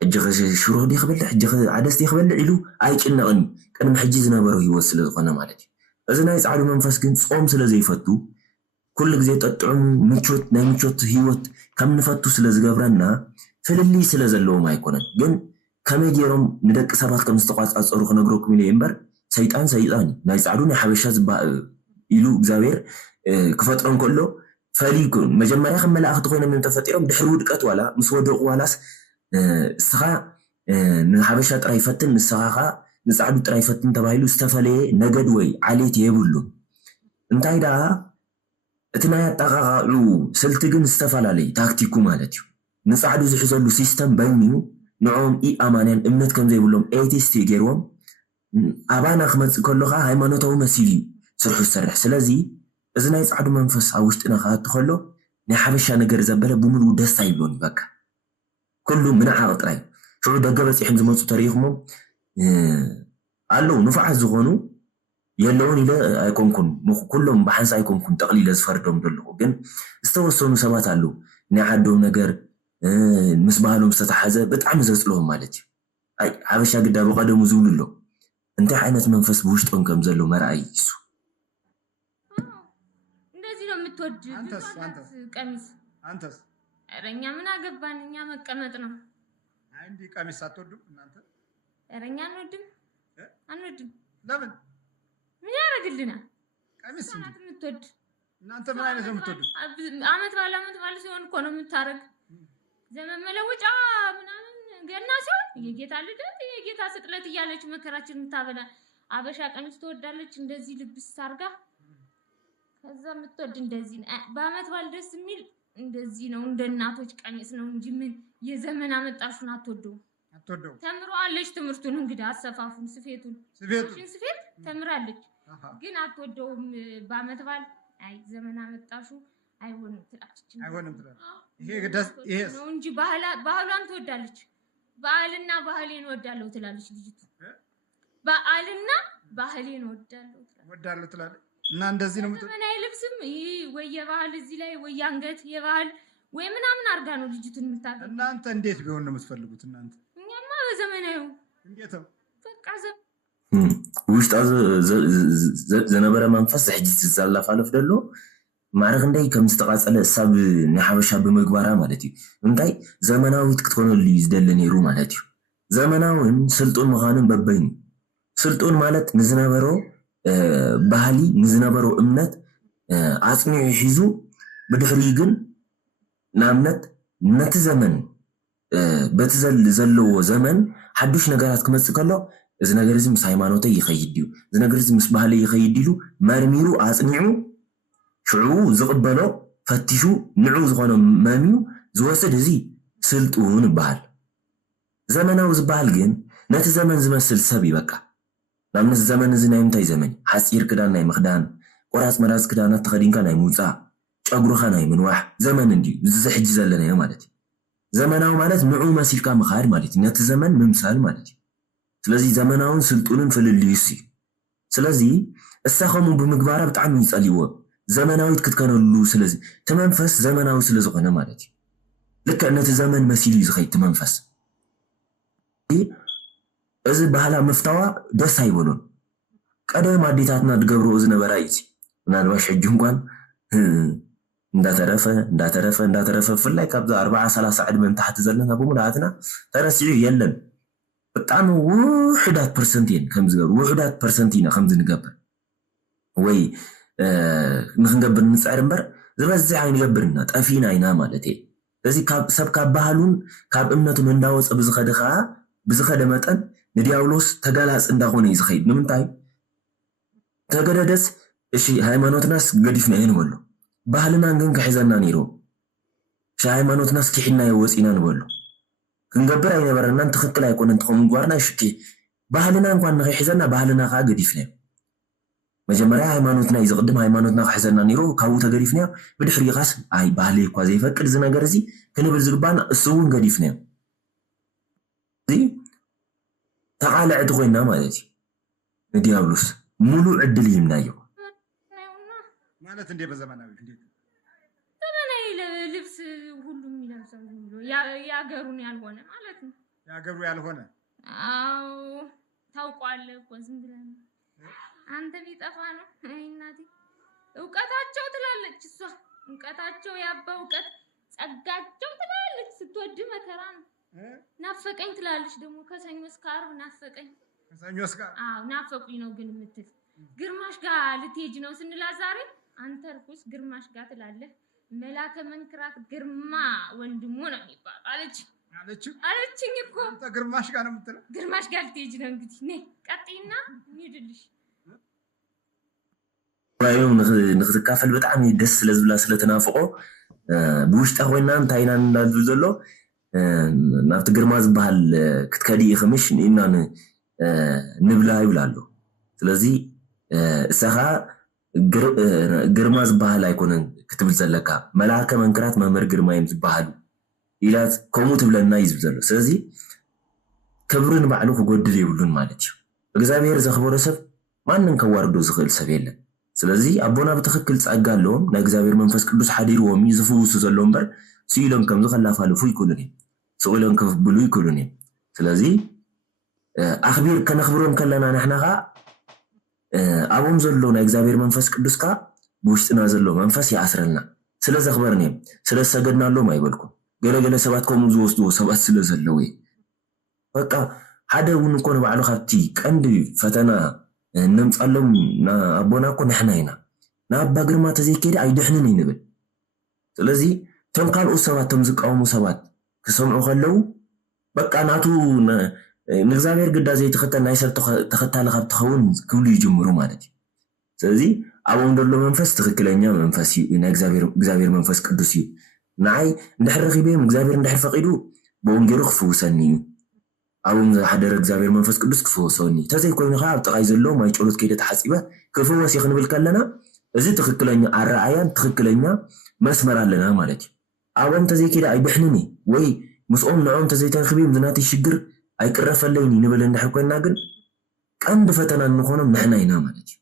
ሕጂ ሽሮ ዲ ክበልዕ ሕጂ ዓደስ ዲ ክበልዕ ኢሉ ኣይጭነቕን ቅድሚ ሕጂ ዝነበሮ ሂወት ስለዝኾነ ማለት እዩ። እዚ ናይ ፃዕዱ መንፈስ ግን ፆም ስለዘይፈቱ ኩሉ ግዜ ጠጥዑም ናይ ምቾት ሂወት ከም ንፈቱ ስለዝገብረና ፍልሊ ስለ ዘለዎም ኣይኮነን። ግን ከመይ ገይሮም ንደቂ ሰባት ከም ዝተቋፃፀሩ ክነግረኩም ኢለ እምበር ሰይጣን እዩ ናይ ፃዕዱ ናይ ሓበሻ ኢሉ እግዚኣብሔር ክፈጥሮ እንከሎ ፈሊኩ መጀመርያ ከም መላእክቲ ኮይኖም እዮም ተፈጢሮም ድሕሪ ውድቀት ዋላ ምስ ወደቁ ዋላስ እስኻ ንሓበሻ ጥራይ ፈትን ንስኻ ኸ ንፃዕዱ ጥራይ ፈትን ተባሂሉ ዝተፈለየ ነገድ ወይ ዓሌት የብሉ። እንታይ ደኣ اتنا يتقاقعو سلتقن استفالالي تاكتيكو مالتيو نصعدو زحزلو سيستم بينيو نعوم اي امانيان امنت كم زي بولهم ايتيستي جيروم ابانا خمس كلها هايمانوتو مسيلي سرحو السرح سلازي ازنا يصعدو منفس اوشتنا خات تخلو نحبشا نجر زبالة بملو دستا يبلوني بكا كله منعها قطراي شو دقبت يحن زمانسو تاريخهم قالوا نفع الزغونو يلون إلى أيكونكم كلهم بحنس أيكونكم تقليل أزفردهم دلهم جن استوصلوا سمات علو نعدهم نجر مسبهلهم استتحزة بتعمز لهم مالتي أي عبشة قد بقدم زول له أنت حينت منفس بوشتهم كم زلوا مرعي يسو እንደዚህ ነው የምትወድ አንተስ እረኛ ምን አገባን እኛ መቀመጥ ነው አንዲ ቀሚስ አትወዱ እናንተ እረኛ አንወድም ለምን ምን ያረግልናል ቀሚስ እናንተ የምትወድ እናንተ ምን አይነት ነው የምትወዱ አመት ባለ ሲሆን እኮ ነው የምታረግ ዘመን መለወጫ ምናምን ገና ሲሆን የጌታ ልደት የጌታ ስቅለት እያለች መከራችን የምታበላ አበሻ ቀሚስ ትወዳለች እንደዚህ ልብስ አርጋ ከዛ የምትወድ እንደዚህ በአመት ባል ደስ የሚል እንደዚህ ነው እንደ እናቶች ቀሚስ ነው እንጂ ምን የዘመን አመጣሹን አትወደው ተምሯለች ትምህርቱን እንግዲህ አሰፋፉን ስፌት ተምራለች ግን አትወደውም በአመት ባል አይ ዘመን አመጣሹ አይሆንም ትላለች ይሄ ነው እንጂ ባህሏን ትወዳለች ባህልና ባህሌን ወዳለው ትላለች ልጅቱ ባህልና ባህሌን ወዳለው ትላለች እና እንደዚህ ነው ምን አይልብስም ይሄ ወይ የባህል እዚህ ላይ ወይ አንገት የባህል ወይ ምናምን አርጋ ነው ልጅቱን የምታገኝ እናንተ እንዴት ቢሆን ነው የምትፈልጉት እናንተ እኛማ በዘመናዊ እንዴት ነው በቃ ውሽጣ ዘነበረ መንፈስ ሕጂ ትዛላፍ አለፍ ደሎ ማረግ እንዳይ ከም ዝተቃጸለ ሰብ ንሓበሻ ብምግባራ ማለት እዩ እንታይ ዘመናዊት ክትኮነሉ ይዝደለ ነይሩ ማለት እዩ ዘመናውን ስልጡን መኻንን በበይኑ ስልጡን ማለት ንዝነበሮ ባህሊ ንዝነበሮ እምነት አጽኒዑ ሒዙ ብድሕሪ ግን ናምነት ነቲ ዘመን በትዘል ዘለዎ ዘመን ሓዱሽ ነገራት ክመጽእ ከሎ እዚ ነገር እዚ ምስ ሃይማኖተይ ይኸይድ እዩ እዚ ነገር እዚ ምስ ባህለይ ይኸይድ ኢሉ መርሚሩ አጽኒዑ ሽዑ ዝቕበሎ ፈቲሹ ንዑ ዝኾነ መሚዩ ዝወስድ እዚ ስልጡን ይበሃል ዘመናዊ ዝበሃል ግን ነቲ ዘመን ዝመስል ሰብ ይበቃ ናምነት ዘመን እዚ ናይ ምንታይ ዘመን ሓፂር ክዳን ናይ ምኽዳን ቆራፅ መራፅ ክዳናት ተኸዲንካ ናይ ምውፃእ ጨጉሩኻ ናይ ምንዋሕ ዘመን እንድዩ እዚ ሕጂ ዘለናዮ ማለት እዩ ዘመናዊ ማለት ንዑ መሲልካ ምኻድ ማለት እዩ ነቲ ዘመን ምምሳል ማለት እዩ ስለዚ ዘመናውን ስልጡንን ፍልልዩስ እዩ ስለዚ እሳኸሙ ብምግባራ ብጣዕሚ ይጸልይዎ ዘመናዊት ክትከነሉ ስለዚ ተመንፈስ ዘመናዊ ስለ ዝኾነ ማለት እዩ ልክዕ ነቲ ዘመን መሲል እዩ ዝኸይድ ትመንፈስ እዚ ባህላ ምፍታዋ ደስ አይበሉን ቀደም አዴታትና ድገብሮ ዝነበራ እዩ ምናልባሽ ሕጂ እንኳን እንዳተረፈ ፍላይ ካብዛ 40-30 ዕድመ ታሕቲ ዘለና ብሙላትና ተረሲዑ የለን በጣም ውሕዳት ፐርሰንት እየን ከም ዝገብሩ ውሕዳት ፐርሰንት ኢና ከም ዝንገብር ወይ ንክንገብር ንፅዕር እምበር ዝበዝሕ ኣይንገብርና ጠፊና ኢና ማለት እየ ስለዚ ሰብ ካብ ባህሉን ካብ እምነቱን እንዳወፀ ብዝኸደ መጠን ንዲያብሎስ ተጋላፅ እንዳኾነ እዩ ዝኸይድ ንምንታይ ተገደደስ እሺ ሃይማኖትናስ ገዲፍና እየ ንበሎ ባህልናን ግን ክሕዘና ነይሩ እሺ ሃይማኖትናስ ኪሒናዮ ወፂና ንበሎ ክንገብር ኣይነበረናን ትክክል ኣይኮነን ትኸም ምግባርና ይሽኪ ባህልና እንኳን ንኸይሕዘና ባህልና ከዓ ገዲፍናዮ መጀመሪያ ሃይማኖትና እዩ ዝቕድም ሃይማኖትና ክሕዘና ነይሩ ካብኡ ተገዲፍናዮ ብድሕሪ ኻስ ኣይ ባህሊ እኳ ዘይፈቅድ እዚ ነገር እዚ ክንብል ዝግባና እሱ እውን ገዲፍናዮ እዚ ተቃልዕቲ ኮይና ማለት እዩ ንዲያብሎስ ሙሉእ ዕድል ይምናዮ ማለት እንዴ በዘመናዊ እንዴት ዘመናዊ ልብስ ሁሉም ይለብሳል ያገሩን ያልሆነ ማለት ነው ያገሩ ያልሆነ አው ታውቋለህ እኮ ዝም ብለን አንተ ቢጠፋ ነው አይ እናቴ እውቀታቸው ትላለች እሷ እውቀታቸው ያባ እውቀት ጸጋቸው ትላለች ስትወድ መከራ ነው ናፈቀኝ ትላለች ደግሞ ከሰኞ እስከ ዓርብ ናፈቀኝ ከሰኞ እስከ አው ናፈቁኝ ነው ግን የምትል ግርማሽ ጋር ልትሄጂ ነው ስንላ ዛሬ አንተ ርኩስ ግርማሽ ጋር ትላለህ መላከ መንክራት ግርማ ወንድሙ ነው የሚባል አለችኝ እኮ አንተ ግርማሽ ጋር ነው የምትለው ግርማሽ ጋር ልትሄጂ ነው እንግዲህ ነይ ቀጥይና እንሂድልሽ رايهم نختكافل بتاعم يدس لزبلا سلتنافقو بوشتا خوينا انتاينا ندازو زلو نابت قرماز بحال كتكادي يخمش إنا نبلا يبلالو سلازي ساها قرماز بحال يكونن كتبل زلكا ملاكا منكرات ممر قرمايم زبحال إلات كومو تبلنا يزبزلو سلازي كبرون بعلو خقود ليبلون مالتي እግዚአብሔር ዘኽብሮ ሰብ ማንን ከዋርዶ ዝኽእል ሰብ የለን ስለዚህ አቦና በትክክል ጻጋ አለውም ለእግዚአብሔር መንፈስ ቅዱስ ሐዲሮም ይዝፉሱ ዘሎም በር ሲሎም ከም ዝኸላፋልፉ ይኩሉኒ ሰውለን ከብሉ ይኩሉኒ ስለዚህ አኽቢር ከነኽብሮም ከለና ነሕናኻ አቦም ዘሎ ናይ እግዚአብሔር መንፈስ ቅዱስ ካ ብውሽጥና ዘሎ መንፈስ ያስረልና ስለ ዘኽበርኒ ስለ ሰገድናሎም አይበልኩም ገለገለ ሰባት ኮሙ ዝወስዱ ሰባት ስለ ዘለው በቃ ሓደ እውን ኮነ ባዕሉ ካብቲ ቀንዲ ፈተና ነምፃሎም አቦና እኮ ንሕና ኢና ንኣባ ግርማ ተዘይከይዲ ኣይድሕንን ይንብል ስለዚ ቶም ካልኦት ሰባት ቶም ዝቃወሙ ሰባት ክሰምዑ ከለው በቃ ናቱ ንእግዚአብሔር ግዳ ዘይትኽተል ናይ ሰብ ተኸታሊ ካብ ትኸውን ክብሉ ይጅምሩ ማለት እዩ ስለዚ ኣብኦም ዘሎ መንፈስ ትክክለኛ መንፈስ እዩ ናይ እግዚአብሔር መንፈስ ቅዱስ እዩ ንዓይ እንድሕር ረኺበዮም እግዚአብሔር እንድሕር ፈቂዱ ብወንጌሉ ክፍውሰኒ እዩ አሁን ሐደረ እግዚአብሔር መንፈስ ቅዱስ ክፍወሰኒ ተዘይ ኮይኑ ካ አብጠቃይ ዘሎ ማይ ጮሎት ከይደ ተሐሲበ ክፍወስ ይኽንብል ከለና እዚ ትክክለኛ አራአያን ትክክለኛ መስመር አለና ማለት እዩ አሁን ተዘይ ከይደ አይድሕንኒ ወይ ምስኦም ንዖም ተዘይ ተንክቢም ዝናት ይሽግር አይቅረፈለይኒ ንብል እንድሕር ኮይና ግን ቀንዲ ፈተና እንኾኖም ንሕና ኢና ማለት እዩ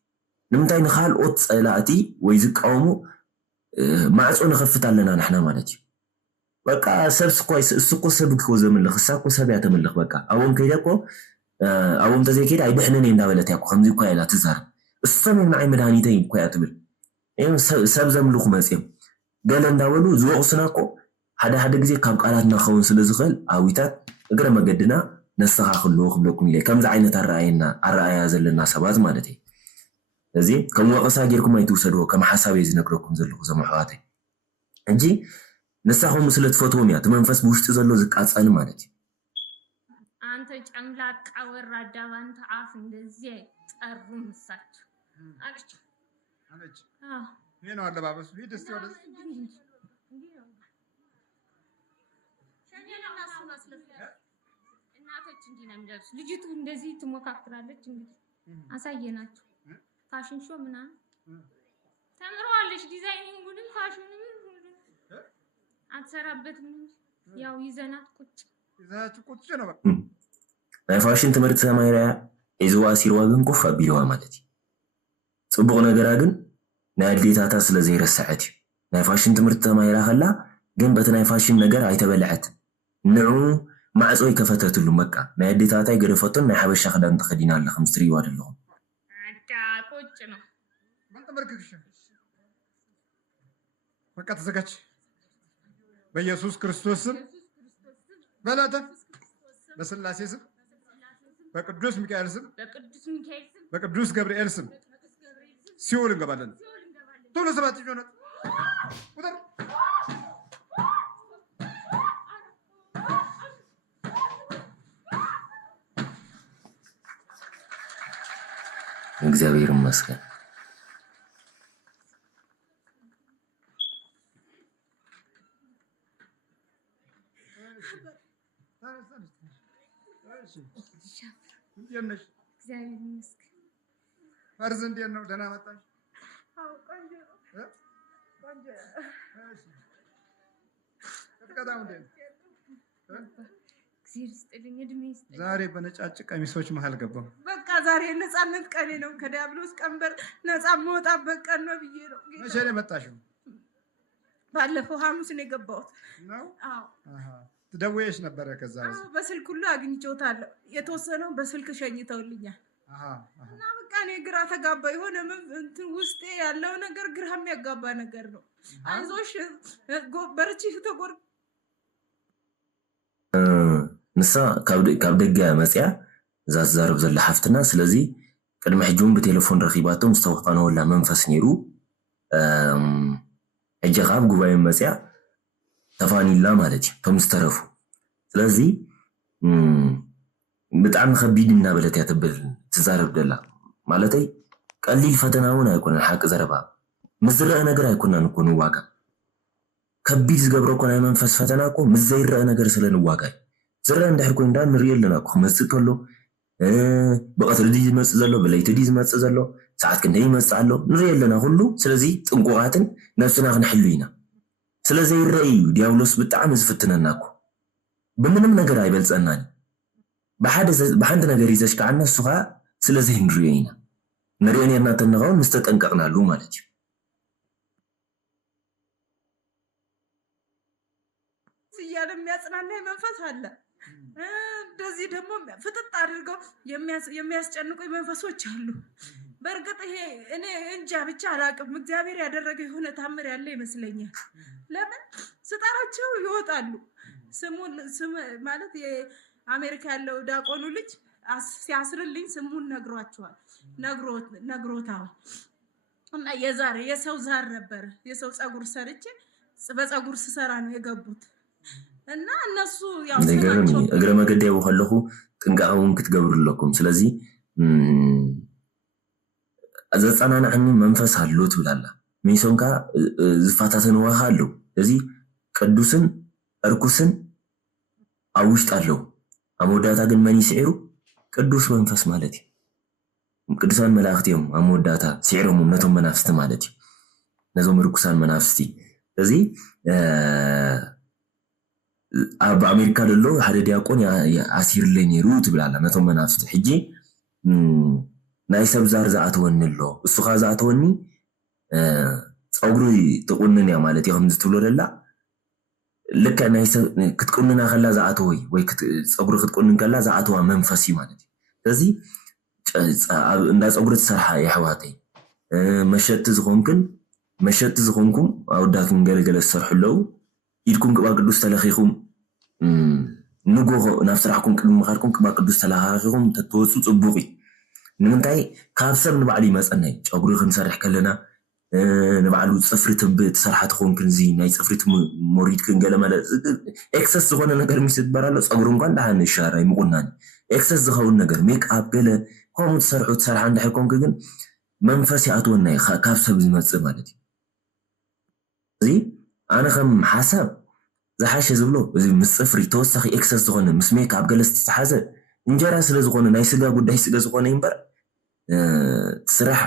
ንምንታይ ንኻልኦት ጸላእቲ ወይ ዝቃወሙ ማዕጾ ንኸፍት ኣለና ንሕና ማለት እዩ በቃ ሰብስ ኮይስ እሱኮ ሰብክ ወዘምልኽ ሳኮ ሰብያ ተምልኽ በቃ አሁን ከይደኮ አሁን ተዘይ ከይደ አይድሕነኒ እንዳበለት ያኮ ከምዚ እኮ ያላ ትዛር እሱም ናይ መድኃኒተይ እኮ ያትብል እም ሰብ ዘምልኹ መጽም ገለ እንዳበሉ ዝወቕስናኮ ሓደ ግዜ ካብ ቃላትና ኸውን ስለ ዝኽእል አዊታት እግረ መገድና ነስተኻኽሉ ክብለኩም ኢለ ከምዚ ዓይነት አራአያ ዘለና ሰባት ማለት እዩ እዚ ከም ወቀሳ ጌርኩም አይትውሰድዎ ከም ሓሳብ ዝነግረኩም ዘለኹ ዘመሓዋተይ እንጂ ነሳኹም ስለትፈትዎም ያ ተመንፈስ ብውሽጥ ዘሎ ዝቃጸል ማለት እዩ አንተ ጨምላቃ ወራዳ ባንተ አፍ እንደዚህ ጸሩ ምሳች አለች ይሄ ነው አለባበሱ ሂድ እስቲ ወደ እናቶች እንዲህ ነው የሚለብሱ ልጅቱ እንደዚህ ትሞካክራለች እንግዲህ አሳየናቸው ፋሽን ሾው ምናምን ተምረዋለች ዲዛይኒንጉንም ፋሽኑንም አትሰራበትም ያው ይዘናት ቁጭ ነው ናይ ፋሽን ትምህርት ተማይራ እዝዋ ሲርዋ ግን ኮፍ አቢለዋ ማለት እዩ ጽቡቕ ነገራ ግን ናይ አድሌታታ ስለ ዘይረሳዓት እዩ ናይ ፋሽን ትምህርት ተማይራ ከላ ግን በቲ ናይ ፋሽን ነገር አይተበልዐት ንዑ ማዕጾ ይከፈተትሉ በቃ ናይ አድሌታታ ይገደፈቶን ናይ ሓበሻ ክዳን ተኸዲና ኣላ ከም ትሪዋ ኣለኹም አዳ ቁጭ ነው ምን ተመርክክሽ በቃ ተዘጋጅ በኢየሱስ ክርስቶስ ስም በላተ በስላሴ ስም በቅዱስ ሚካኤል ስም በቅዱስ ገብርኤል ስም ሲኦል እንገባለን ቶሎ ሰባት ይሆናል ቁጥር እግዚአብሔር ይመስገን እግዚአብሔር ይመስገን ፈርዝ እንዴት ነው ደህና መጣሽ አው ቆንጆ ቆንጆ እሺ ከተቀዳው እንዴት እግዚአብሔር ይስጥልኝ እድሜ ይስጥልኝ ዛሬ በነጫጭ ቀሚሶች መሃል ገባው በቃ ዛሬ ነፃነት ቀኔ ነው ከዲያብሎስ ቀንበር ነፃ መውጣበት ቀን ነው ብዬ ነው መቼ ነው መጣሽው ባለፈው ሐሙስ ነው የገባሁት ነው አዎ ትደውዬሽ ነበር ከዛ በስልክ ሁሉ አግኝቼውታለሁ የተወሰነው በስልክ ሸኝተውልኛል እና በቃ እኔ ግራ ተጋባ የሆነ እንትን ውስጤ ያለው ነገር ግራ የሚያጋባ ነገር ነው አይዞሽ በርቺ ተጎር ንሳ ካብ ደገ መጽያ እዛ ትዛረብ ዘላ ሓፍትና ስለዚ ቅድሚ ሕጂውን ብቴሌፎን ረኺባቶም ዝተወቀነወላ መንፈስ ነይሩ ሕጂ ካብ ጉባኤ መጽያ ተፋኒላ ማለት እዩ ከም ዝተረፉ ስለዚ ብጣዕሚ ከቢድ እናበለት እያ ትብል ትዛረብ ደላ ማለተይ ቀሊል ፈተናውን አይኮነን ሓቂ ዘረባ ምዝረአ ነገር አይኮነን እኮ ንዋጋ ከቢድ ዝገብሮ እኮ ናይ መንፈስ ፈተና እኮ ምዘይረአ ነገር ስለንዋጋ ዝረአ እንድሕር ኮይኑ ዳ ንሪኦ ኣለና እኮ ክመፅእ ከሎ ብቀትሪ ዲ ዝመፅእ ዘሎ ብለይቲ ዲ ዝመፅእ ዘሎ ሰዓት ክንደይ ይመፅእ ኣሎ ንሪኦ ኣለና ኩሉ ስለዚ ጥንቁቃትን ነፍስና ክንሕሉ ኢና ስለዘይረአ እዩ ዲያብሎስ ብጣዕሚ ዝፍትነና እኮ ብምንም ነገር አይበልፀናኒ ብሓንቲ ነገር ይዘሽከዓና እሱ ከዓ ስለዘይ ንሪኦ ኢና ንሪኦ ነርና ተንኸውን ምስ ተጠንቀቕናሉ ማለት እዩ እያለ የሚያጽናና መንፈስ አለ። እንደዚህ ደግሞ ፍጥጥ አድርገው የሚያስጨንቁ መንፈሶች አሉ። በእርግጥ ይሄ እኔ እንጃ ብቻ አላቅም። እግዚአብሔር ያደረገ የሆነ ታምር ያለ ይመስለኛል። ለምን ስጠራቸው ይወጣሉ። ስም ማለት የአሜሪካ ያለው ዳቆኑ ልጅ ሲያስርልኝ ስሙን ነግሯቸዋል ነግሮታል። እና የሰው ዛር ነበር የሰው ጸጉር ሰርቼ በጸጉር ስሰራ ነው የገቡት። እና እነሱ ያው ስማቸው እግረ መገደያው ከለኹ ጥንቃውን ክትገብሩለኩም ስለዚ ዘጻናናዕኒ መንፈስ አሉ ትብላላ ሚሶንካ ዝፋታተን ዋሃ አሉ ስለዚ ቅዱስን እርኩስን አውሽጥ አለው አሞዳታ ግን ማን ይስዒሩ ቅዱስ መንፈስ ማለት እዩ ቅዱሳን መላእክቲዮም አሞዳታ ሲዕሮም ነቶም መናፍስት ማለት እዩ ነዞም ርኩሳን መናፍስቲ ስለዚ በአሜሪካ ደሎ ሓደ ዲያቆን አሲርለኝ ነይሩ ትብላላ ነቶም መናፍስቲ ሕጂ ናይ ሰብ ዛር ዝኣተወኒ ኣሎ እሱ ካ ዝኣተወኒ ፀጉሪ ትቁንን ያ ማለት እዩ ከምዚ ትብሎ ደላ ልክ ናይ ሰብ ክትቁንና ከላ ዝኣተወይ ወይ ፀጉሪ ክትቁንን ከላ ዝኣተዋ መንፈስ እዩ ማለት እዩ ስለዚ እንዳ ፀጉሪ ትሰርሓ የሕዋተይ መሸጢ ዝኮንኩም ኣወዳትን ገለገለ ዝሰርሑ ኣለው ኢድኩም ቅባ ቅዱስ ተለኺኹም ንጎ ናብ ስራሕኩም ቅድሚ ምኻድኩም ቅባ ቅዱስ ተለኻኺኹም ተተወፁ ፅቡቅ እዩ ንምንታይ ካብ ሰብ ንባዕሉ ይመፀና እዩ ፀጉሪ ክንሰርሕ ከለና ንባዕሉ ፅፍሪ ትሰርሓ ትኾን ክንዚ ናይ ፅፍሪ ሞሪድ ክንገለ ማለት ኤክሰስ ዝኾነ ነገር ምስ ትበራሎ ፀጉሪ እንኳን ዳሃን ይሻራ ይምቁናኒ ኤክሰስ ዝኸውን ነገር ሜክ አፕ ገለ ከምኡ ትሰርሓ እንድሕር ኮንክ ግን መንፈስ ይኣትወና ካብ ሰብ ዝመፅእ ማለት እዩ እዚ ኣነ ከም ሓሳብ ዝሓሸ ዝብሎ እዚ ምስ ፅፍሪ ተወሳኺ ኤክሰስ ዝኾነ ምስ ሜክ አፕ ገለ ዝተሓዘ እንጀራ ስለ ዝኾነ ናይ ስጋ ጉዳይ ስጋ ዝኾነ እምበር ስራሕ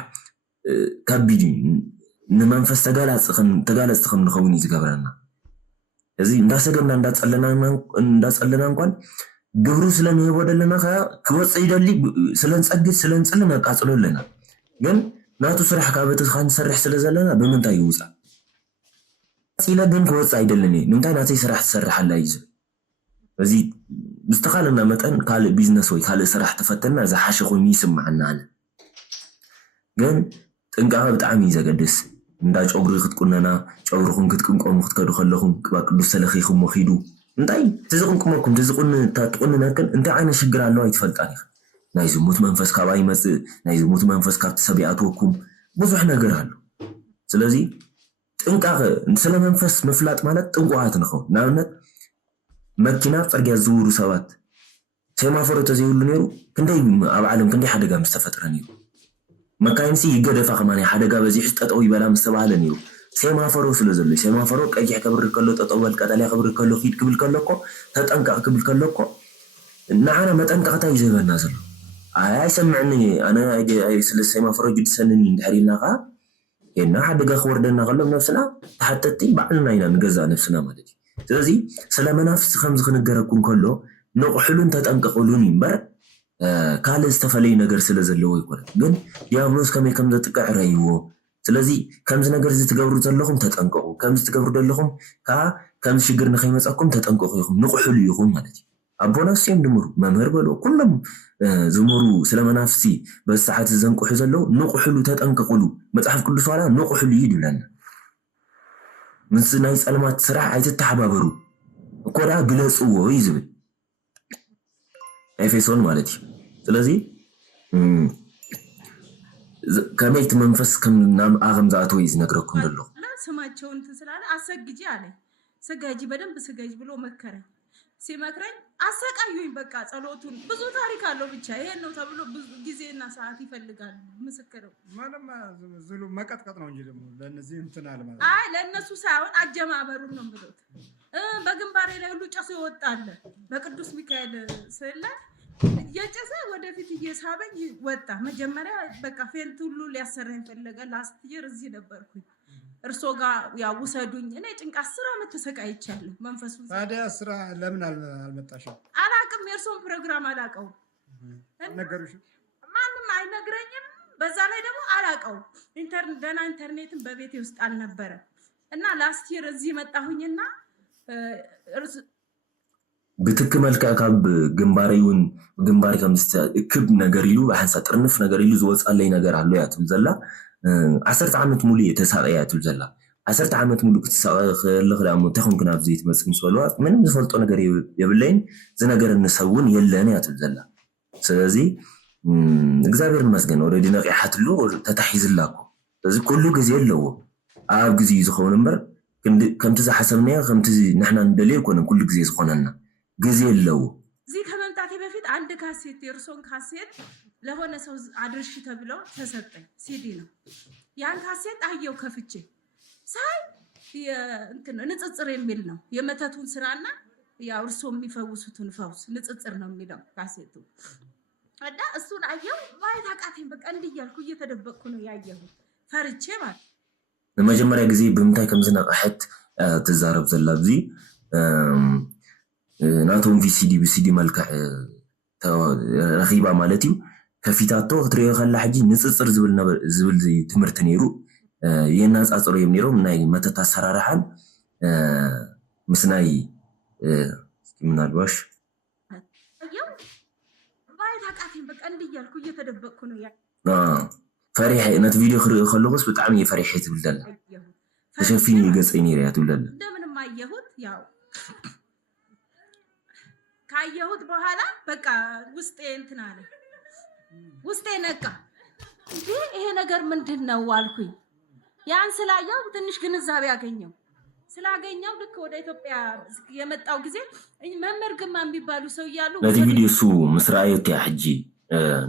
ከቢድ ንመንፈስ ተጋለፅቲ ከም ንኸውን እዩ ዝገብረና እዚ እንዳሰገድና እንዳፀለና እንኳን ግብሩ ስለንህቦ ደለና ክወፅእ ይደሊ ስለንፀግድ ስለንፅሊ ነቃፅሎ ኣለና ግን ናቱ ስራሕ ካብቲ ክንሰርሕ ስለ ዘለና ብምንታይ ይውፃእፂለ ግን ክወፅእ አይደለኒ ንምንታይ ናተይ ስራሕ ትሰርሓላ እዩ እዚ ብዝተኻለና መጠን ካልእ ቢዝነስ ወይ ካልእ ስራሕ ተፈተና ዝሓሸ ኮይኑ ይስማዓና ኣነ ግን ጥንቃቐ ብጣዕሚ እዩ ዘገድስ እንዳ ጨጉሪ ክትቁነና ጨጉርኩም ክትቅንቆሙ ክትከዱ ከለኹም ቅባ ቅዱስ ተለኺኹም ወኺዱ እንታይ ትዝቅንቅመኩም ትቁንነክን እንታይ ዓይነት ሽግር ኣለዋ ይትፈልጣን ኢኻ ናይ ዝሙት መንፈስ ካብኣ ይመፅእ ናይ ዝሙት መንፈስ ካብቲ ሰብ ይኣትወኩም ብዙሕ ነገር ኣሎ ስለዚ ጥንቃቐ ስለ መንፈስ ምፍላጥ ማለት ጥንቁቃት ንኸውን ንኣብነት መኪና ፅርግያ ዝውሩ ሰባት ሴማፎሮ ተዘይብሉ ነይሩ ክንደይ ኣብ ዓለም ክንደይ ሓደጋ ምስ ተፈጥረ ነይሩ መካይንሲ ይገደፋ ከማኒ ሓደጋ በዚሕ ጠጠው ይበላ ምስ ተባሃለ ነይሩ ሴማፎሮ ስለ ዘሎ ሴማፎሮ ቀይሕ ክብሪ ከሎ ጠጠው በል ቀጠልያ ክብሪ ከሎ ሂድ ክብል ከለኮ ተጠንቀቕ ክብል ከለኮ ንዓና መጠንቀቕታ እዩ ዝህበና ዘሎ ኣይሰምዕኒ ኣነ ስለ ሴማፎሮ ግድሰንኒ እንድሕር ኢልና ከዓ እና ሓደጋ ክወርደና ከሎ ነፍስና ተሓተቲ ባዕልና ኢና ንገዛእ ነፍስና ማለት እዩ ስለዚ ስለ መናፍስቲ ከምዚ ክንገረኩም ከሎ ንቑሕሉን ተጠንቀቑሉን እምበር ካልእ ዝተፈለየ ነገር ስለ ዘለዎ ይኮነን ግን ዲያብሎስ ከመይ ከም ዘጥቅዕ ረይዎ ስለዚ ከምዚ ነገር እዚ ትገብሩ ዘለኹም ተጠንቀቑ ከምዚ ትገብሩ ዘለኹም ከዓ ከምዚ ሽግር ንኸይመፀኩም ተጠንቀቑ ኢኹም ንቑሕሉ ኢኹም ማለት እዩ ኣቦና እሶም ድምሩ መምህር በሎ ኩሎም ዝመሩ ስለ መናፍስቲ በዚ ሰዓት ዘንቁሑ ዘለዉ ንቑሕሉ ተጠንቀቑሉ መፅሓፍ ቅዱስ ዋላ ንቑሕሉ እዩ ይብለና ምስ ናይ ፀልማት ስራሕ ኣይትተሓባበሩ እኮ ዳ ግለፅዎ እዩ ዝብል ኤፌሶን ማለት እዩ ስለዚ ከመይት መንፈስ ናብ ኣኸም ዝኣተወ እዩ ዝነግረኩም ዘለኹ ስማቸውን እንትን ስላለ አሰግጂ አለ ስገጂ በደንብ ስገጂ ብሎ መከረኝ ሲመክረኝ አሰቃዩኝ። በቃ ጸሎቱን ብዙ ታሪክ አለው ብቻ ይሄን ነው ተብሎ ብዙ ጊዜና ሰዓት ይፈልጋል። ምስክረው ማለም ዝሉ መቀጥቀጥ ነው እንጂ ደግሞ ለነዚህ እንትን አለ ማለት አይ ለነሱ ሳይሆን አጀማመሩን ነው ብሎት በግንባሬ ላይ ሁሉ ጨሶ ይወጣል። በቅዱስ ሚካኤል ስለ የጨሰ ወደፊት እየሳበኝ ወጣ። መጀመሪያ በቃ ፌንት ሁሉ ሊያሰራኝ ፈለገ። ላስት ይር እዚህ ነበርኩኝ እርሶ ጋር ያው ውሰዱኝ። እኔ ጭንቃ 10 ዓመት ተሰቃይቻለሁ። መንፈሱ ታዲያ ስራ ለምን አልመጣሽም? አላቅም። የእርሶን ፕሮግራም አላቀው ነገርሽ ማንም አይነግረኝም። በዛ ላይ ደግሞ አላቀው ደህና ኢንተርኔትን በቤቴ ውስጥ አልነበረ እና ላስት ይር እዚህ መጣሁኝና ብትክ መልክዕ ካብ ግንባረይውን ግንባሪ ከም እክብ ነገር ኢሉ ሓንሳ ጥርንፍ ነገር ኢሉ ዝወፃለይ ነገር ኣሎ እያ ትብል ዘላ 10 ዓመት ሙሉ የተሳቀያ ትብል ዘላ 10 ዓመት ሙሉ ክትሳቀ ከለኽ ዳሞ እንታይ ኮንክ ናብዚ ትመፅእ ምስ በልዋ ምንም ዝፈልጦ ነገር የብለይን ዝነገር እንሰውን የለን እያ ትብል ዘላ ስለዚ እግዚአብሔር ይመስገን ኦልሬዲ ነቂሓትሉ ተታሒዝላ እኮ ስለዚ ኩሉ ግዜ ኣለዎ ኣብ ግዜ ዝኸውን እምበር ከምቲ ዝሓሰብናዮ ከምቲ ንሕና እንደልዮ ይኮነን ኩሉ ግዜ ዝኮነና ጊዜ የለው እዚህ ከመምጣቴ በፊት አንድ ካሴት የእርሶን ካሴት ለሆነ ሰው አድርሽ ተብለው ተሰጠኝ። ሲዲ ነው። ያን ካሴት አየው ከፍቼ ሳይ እንትን ንጽጽር የሚል ነው የመተቱን ስራና ያው እርሶ የሚፈውሱትን ፈውስ ንጽጽር ነው የሚለው ካሴቱ እና እሱን አየው ማየት አቃተኝ። በቃ እንዲያልኩ እየተደበቅኩ ነው ያየው ፈርቼ ማለት ለመጀመሪያ ጊዜ ብምንታይ ከም ዝነቀሐት ትዛረብ ዘላ ብዚ ናቶም ቪሲዲ ብሲዲ መልክዕ ረኺባ ማለት እዩ ከፊታቶ ክትሪኦ ከላ ሕጂ ንፅፅር ዝብል ትምህርቲ ነይሩ የናፃፅሩ እዮም ነይሮም ናይ መተት ኣሰራርሓን ምስ ናይ ምናልባሽ ፈሪሐ ነቲ ቪድዮ ክሪኦ ከለኹስ ብጣዕሚ እየ ፈሪሐ ትብል ዘላ ተሸፊኑ ገፀይ ነይረ እያ ትብል ዘላ እንደምንም አየሁት ያው ካየሁት በኋላ በቃ ውስጤ እንትን አለ ውስጤ ነቃ። ይሄ ነገር ምንድነው አልኩኝ። ያን ስላየው ትንሽ ግንዛቤ አገኘው። ስላገኘው ልክ ወደ ኢትዮጵያ የመጣው ጊዜ መምህር ግርማ የሚባሉ ሰው እያሉ ነቲ ቪድዮ ሱ ምስራየት ያ ሕጂ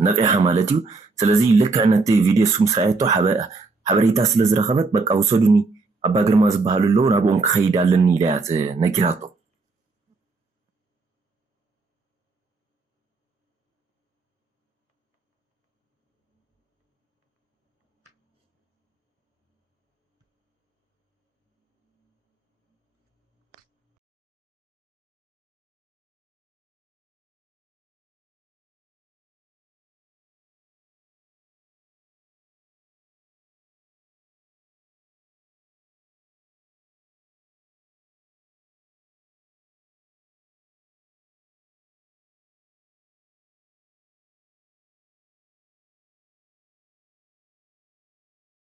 ነቂሓ ማለት እዩ። ስለዚ ልክ ነቲ ቪድዮ ሱ ምስራየቶ ሓበሬታ ስለዝረኸበት በቃ ውሰዱኒ ኣባ ግርማ ዝበሃሉ ኣለዉ ናብኦም ክኸይድ ኣለኒ ኢለያት ነጊራቶ